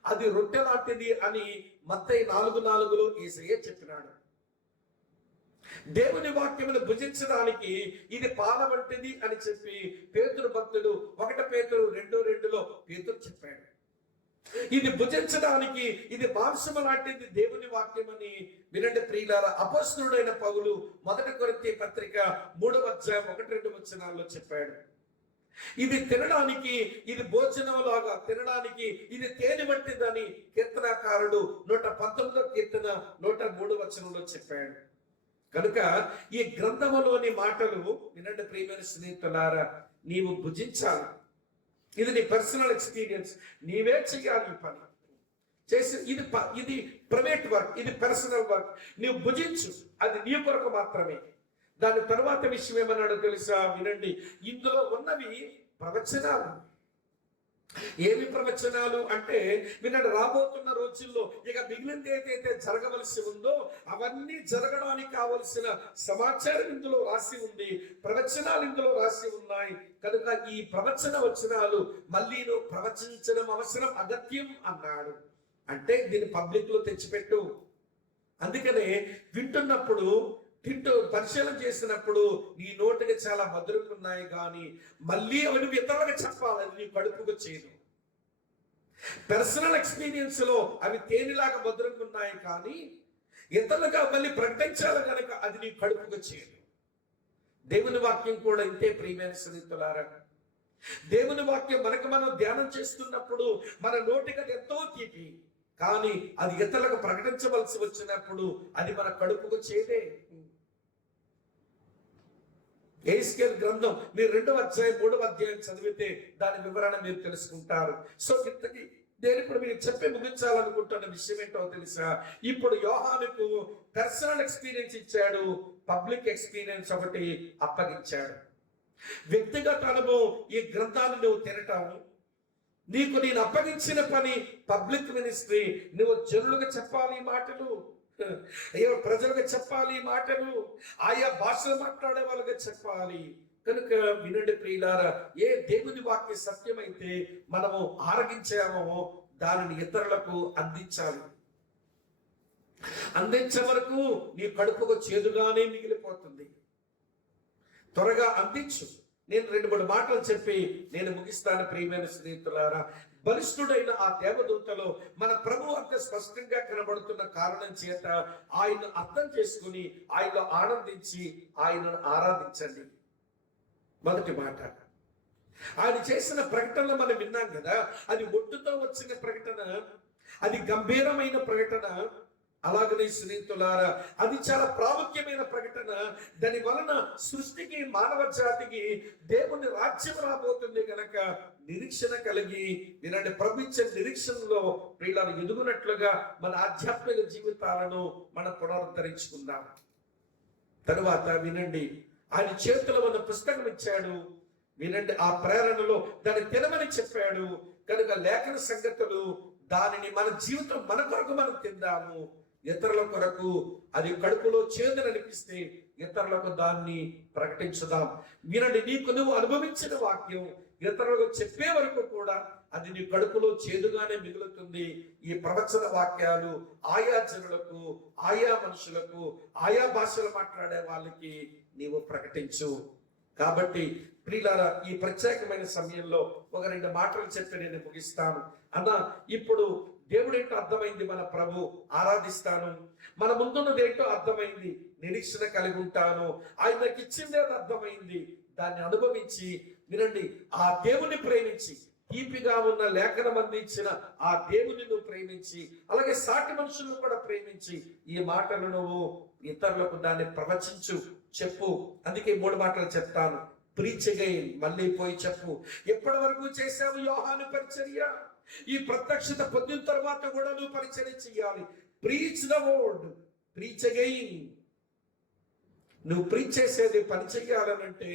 అది రొట్టె లాంటిది అని మత్తయి 4:4లో యేసయ్య చెప్పినాడు. దేవుని వాక్యమును భుజించడానికి ఇది పాల వంటిది అని చెప్పి పేతురు భక్తుడు 1 పేతురు 2:2లో పేతురు చెప్పాడు. ఇది భుజించడానికి ఇది మాంసము లాంటిది దేవుని వాక్యం అని వినండి ప్రియులారా. అపోస్తలుడైన పౌలు 1 కొరింథీ పత్రిక 3వ అధ్యాయం 1-2 వచనాల్లో చెప్పాడు. ఇది తినడానికి, ఇది భోజనం లాగా తినడానికి ఇది తేనె వంటిదని కీర్తనాకారుడు 119వ కీర్తన 103వ వచనంలో చెప్పాడు. కనుక ఈ గ్రంథములోని మాటలు వినండి ప్రియమైన స్నేహితులారా, నీవు భుజించాలి. ఇది నీ పర్సనల్ ఎక్స్పీరియన్స్, నీవే చేయాలి ఈ పని చేసి. ఇది ప్రైవేట్ వర్క్, ఇది పర్సనల్ వర్క్. నీవు భుజించు, అది నీ కొరకు మాత్రమే. దాని తర్వాత విషయం ఏమన్నాడో తెలుసా? వినండి, ఇందులో ఉన్నవి ప్రవచనాలు. ఏమి ప్రవచనాలు అంటే వినండి, రాబోతున్న రోజుల్లో ఇక మిగిలింది ఏదైతే జరగవలసి ఉందో అవన్నీ జరగడానికి కావలసిన సమాచారం ఇందులో రాసి ఉంది, ప్రవచనాలు ఇందులో రాసి ఉన్నాయి. కనుక ఈ ప్రవచన వచనాలు మళ్ళీ ప్రవచించడం అవసరం, అగత్యం అన్నాడు. అంటే దీన్ని పబ్లిక్ లో తెచ్చిపెట్టు. అందుకనే వింటున్నప్పుడు, పరిశీలన చేసినప్పుడు నీ నోటికి చాలా మధురమున్నాయి, కానీ మళ్ళీ అవి ఇతరులకు చెప్పాలి, నీ కడుపుకు చేయదు. పర్సనల్ ఎక్స్పీరియన్స్ లో అవి తేనెలాగా మధురంగున్నాయి, కానీ ఇతరులుగా మళ్ళీ ప్రకటించాలి కనుక అది నీ కడుపుకు చేయదు. దేవుని వాక్యం కూడా ఇంతే ప్రియమైన స్నేహితులారా. దేవుని వాక్యం మనకు మనం ధ్యానం చేస్తున్నప్పుడు మన నోటికి అది ఎంతో తీపి, కానీ అది ఇతరులకు ప్రకటించవలసి వచ్చినప్పుడు అది మన కడుపుకు చేదే. యేస్కేలు గ్రంథం మీరు 2వ అధ్యాయం 3వ అధ్యాయం చదివితే దాని వివరణ మీరు తెలుసుకుంటారు. సో ఇంతకీ నేను ఇప్పుడు మీరు చెప్పి ముగించాలనుకుంటున్న విషయం ఏంటో తెలుసా? ఇప్పుడు యోహానుకు పర్సనల్ ఎక్స్పీరియన్స్ ఇచ్చాడు, పబ్లిక్ ఎక్స్పీరియన్స్ ఒకటి అప్పగించాడు. వ్యక్తిగత అనుభవం ఈ గ్రంథాన్ని నువ్వు తినటం, నీకు నేను అప్పగించిన పని పబ్లిక్ మినిస్ట్రీ. నువ్వు జనులుగా చెప్పాలి మాటలు, ప్రజలుగా చెప్పాలి మాటలు, ఆయా భాషలు మాట్లాడే వాళ్ళుగా చెప్పాలి. కనుక వినండి ప్రియులారా, ఏ దేవుని వాక్య సత్యమైతే మనము ఆరగించామో దానిని ఇతరులకు అందించాలి. అందించే వరకు నీ కడుపుకు చేదుగానే మిగిలిపోతుంది. త్వరగా అందించు. నేను 2-3 మాటలు చెప్పి నేను ముగిస్తాను. ప్రియమైన స్నేహితులారా, బలిష్ఠుడైన ఆ దేవదూతలో మన ప్రభు అంత స్పష్టంగా కనబడుతున్న కారణం చేత ఆయన్ను అర్థం చేసుకుని ఆయనలో ఆనందించి ఆయనను ఆరాధించండి. మొదటి మాట, ఆయన చేసిన ప్రకటనలు మనం విన్నాం కదా, అది ఒట్టుతో వచ్చిన ప్రకటన, అది గంభీరమైన ప్రకటన. అలాగనే స్నేహితులారా, అది చాలా ప్రాముఖ్యమైన ప్రకటన. దాని వలన సృష్టికి, మానవ జాతికి దేవుని రాజ్యం రాబోతుంది గనక నిరీక్షణ కలిగి వినండి. ప్రపంచ నిరీక్షణలో ప్రియులను ఎదుగునట్లుగా మన ఆధ్యాత్మిక జీవితాలను మనం పునరుద్ధరించుకుందాం. తరువాత వినండి, ఆయన చేతిలో ఉన్న పుస్తకం ఇచ్చాడు. వినండి, ఆ ప్రేరణలో దాన్ని తినమని చెప్పాడు కనుక లేఖన సంగతులు దానిని మన జీవితం మన కొరకు మనం తిందాము. ఇతరుల కొరకు అది కడుపులో చేదుని అనిపిస్తే ఇతరులకు దాన్ని ప్రకటించుదాం. వినండి, నీకు నువ్వు అనుభవించిన వాక్యం ఇతరులకు చెప్పే వరకు కూడా అది నీ కడుపులో చేదుగానే మిగులుతుంది. ఈ ప్రవచన వాక్యాలు ఆయా జనులకు, ఆయా మనుషులకు, ఆయా భాషలు మాట్లాడే వాళ్ళకి నీవు ప్రకటించు. కాబట్టి ప్రియులారా, ఈ ప్రత్యేకమైన సమయంలో 1-2 మాటలు చెప్పి నేను ముగిస్తాను. అన్న, ఇప్పుడు దేవుడేంటో అర్థమైంది, మన ప్రభు ఆరాధిస్తాను, మన ముందున్నది ఏంటో అర్థమైంది, నిరీక్షణ కలిగి ఉంటాను, ఆయన నాకు ఇచ్చిందేదో అర్థమైంది, దాన్ని అనుభవించి వినండి, ఆ దేవుని ప్రేమించి, తీపిగా ఉన్న లేఖనం అందించిన ఆ దేవుని నువ్వు ప్రేమించి, అలాగే సాటి మనుషులను కూడా ప్రేమించి ఈ మాటలు నువ్వు ఇతరులకు దాన్ని ప్రవచించు, చెప్పు. అందుకే 3 మాటలు చెప్తాను. ప్రీచ్ అగైన్, మళ్ళీ పోయి చెప్పు. ఎప్పటి వరకు చేశావు యోహాను పరిచర్య? ఈ ప్రత్యక్షత పొందిన తర్వాత కూడా నువ్వు పరిచర్య చేయాలి. Preach the word, preach again. నువ్వు ప్రీచ్ చేసేది పని చెయ్యాలనంటే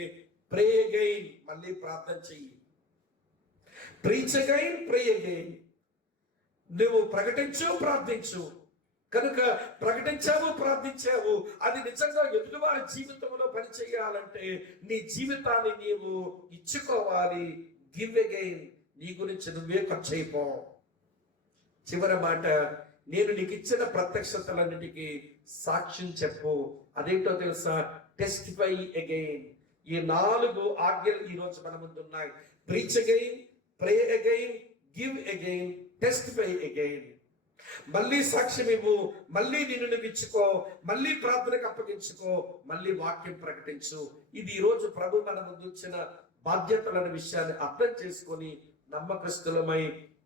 ప్రే అగైన్, మళ్ళీ ప్రార్థన చెయ్యి. Preach again, pray again. నువ్వు ప్రకటించు, ప్రార్థించు. కనుక ప్రకటించావు, ప్రార్థించావు, అది నిజంగా ఎదుటివారి జీవితంలో పని చేయాలంటే నీ జీవితాన్ని నీవు ఇచ్చుకోవాలి. గివ్ అగైన్, నీ గురించి నువ్వే ఖర్చు అయిపో. చివరి మాట, నేను నీకు ఇచ్చిన ప్రత్యక్షతలన్నిటికీ సాక్ష్యం చెప్పు. అదేంటో తెలుసా? Testify again. ఈ 4 ఆజ్ఞలు ఈ రోజు మన ముందు ఉన్నాయి. Preach again, pray again, give again, testify again. మళ్ళీ సాక్ష్యం ఇవ్వు, మళ్ళీ నిన్ను నువ్వు ఇచ్చుకో, మళ్ళీ ప్రార్థనకు అప్పగించుకో, మళ్ళీ వాక్యం ప్రకటించు. ఇది ఈ రోజు ప్రభు మన ముందు ఉంచిన బాధ్యతలన్న విషయాన్ని అర్థం చేసుకొని నమ్మకస్తులమై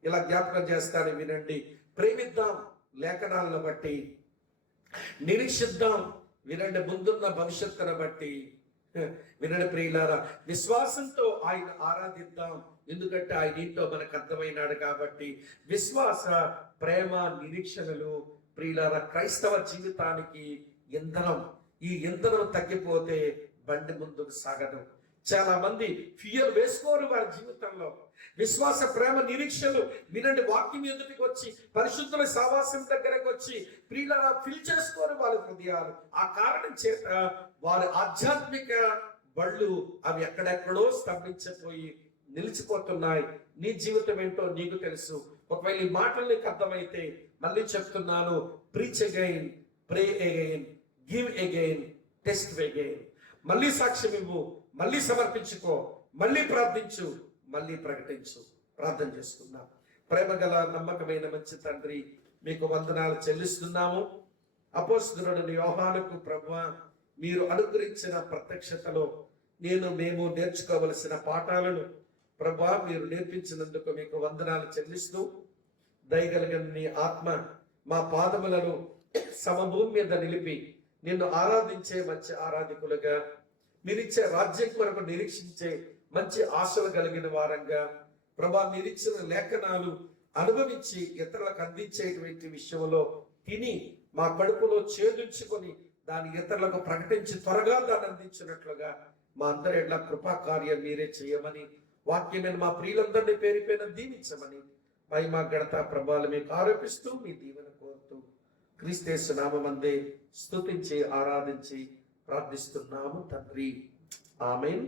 ఇలా జ్ఞాపకం చేస్తాను. వినండి, ప్రేమిద్దాం లేఖనాలను బట్టి, నిరీక్షిద్దాం వినండి ముందున్న భవిష్యత్తును బట్టి. వినండి ప్రియులారా, విశ్వాసంతో ఆయన ఆరాధిద్దాం. ఎందుకంటే ఆయన ఏంటో మనకు అర్థమైనాడు కాబట్టి. విశ్వాస, ప్రేమ, నిరీక్షణలు ప్రియులారా క్రైస్తవ జీవితానికి ఇంధనం. ఈ ఇంధనం తగ్గిపోతే బండి ముందుకు సాగదు. చాలా మంది ఫియర్ వేసుకోరు వారి జీవితంలో. విశ్వాస, ప్రేమ, నిరీక్షలు వినండి వాక్యం ఎదుటికి వచ్చి, పరిశుద్ధుల సావాసం దగ్గరకు వచ్చి ప్రియులారా ఫిల్ చేసుకోరు వాళ్ళ హృదయాలు. ఆ కారణం చేత వారి ఆధ్యాత్మిక బళ్ళు అవి ఎక్కడెక్కడో స్తంభించిపోయి నిలిచిపోతున్నాయి. నీ జీవితం ఏంటో నీకు తెలుసు. ఒకవేళ ఈ మాటలు నీకు అర్థమైతే మళ్ళీ చెప్తున్నాను, preach again, pray again, give again, test again. మళ్ళీ సాక్ష్యం ఇవ్వు, మళ్ళీ సమర్పించుకో, మళ్ళీ ప్రార్థించు, మళ్ళీ ప్రకటించు. ప్రార్థన చేసుకుందాం. ప్రేమ గల నమ్మకమైన మంచి తండ్రి, మీకు వందనాలు చెల్లిస్తున్నాము. అపోస్తలుడైన యోహానుకు ప్రభువా, మీరు అనుగ్రహించిన ప్రత్యక్షతలో మేము నేర్చుకోవలసిన పాఠాలను ప్రభువా మీరు నేర్పించినందుకు మీకు వందనాలు చెల్లిస్తూ, దయగలిగిన నీ ఆత్మ మా పాదములను సమభూమి మీద నిలిపి నిన్ను ఆరాధించే మంచి ఆరాధికులుగా, మీరిచ్చే రాజ్యం కొరకు నిరీక్షించే మంచి ఆశలు కలిగిన వారంగా ప్రభా, మీరిచ్చిన లేఖనాలు అనుభవించి ఇతరులకు అందించేటువంటి విషయంలో తిని మా కడుపులో ఛేదించుకొని దాని ఇతరులకు ప్రకటించి త్వరగా దాన్ని అందించినట్లుగా మా అందరి ఎడ్ల కృపా కార్యం మీరే చేయమని, వాక్యమైన మా ప్రియులందరినీ పేరు పేరున దీవించమని మహిమ ఘనత ప్రభావాలు మీకు ఆరోపిస్తూ మీ దీవెన కోరుతూ క్రీస్తు నామమందే స్తుతించి ఆరాధించి ప్రార్థిస్తున్నాము తండ్రి. ఆమేన్.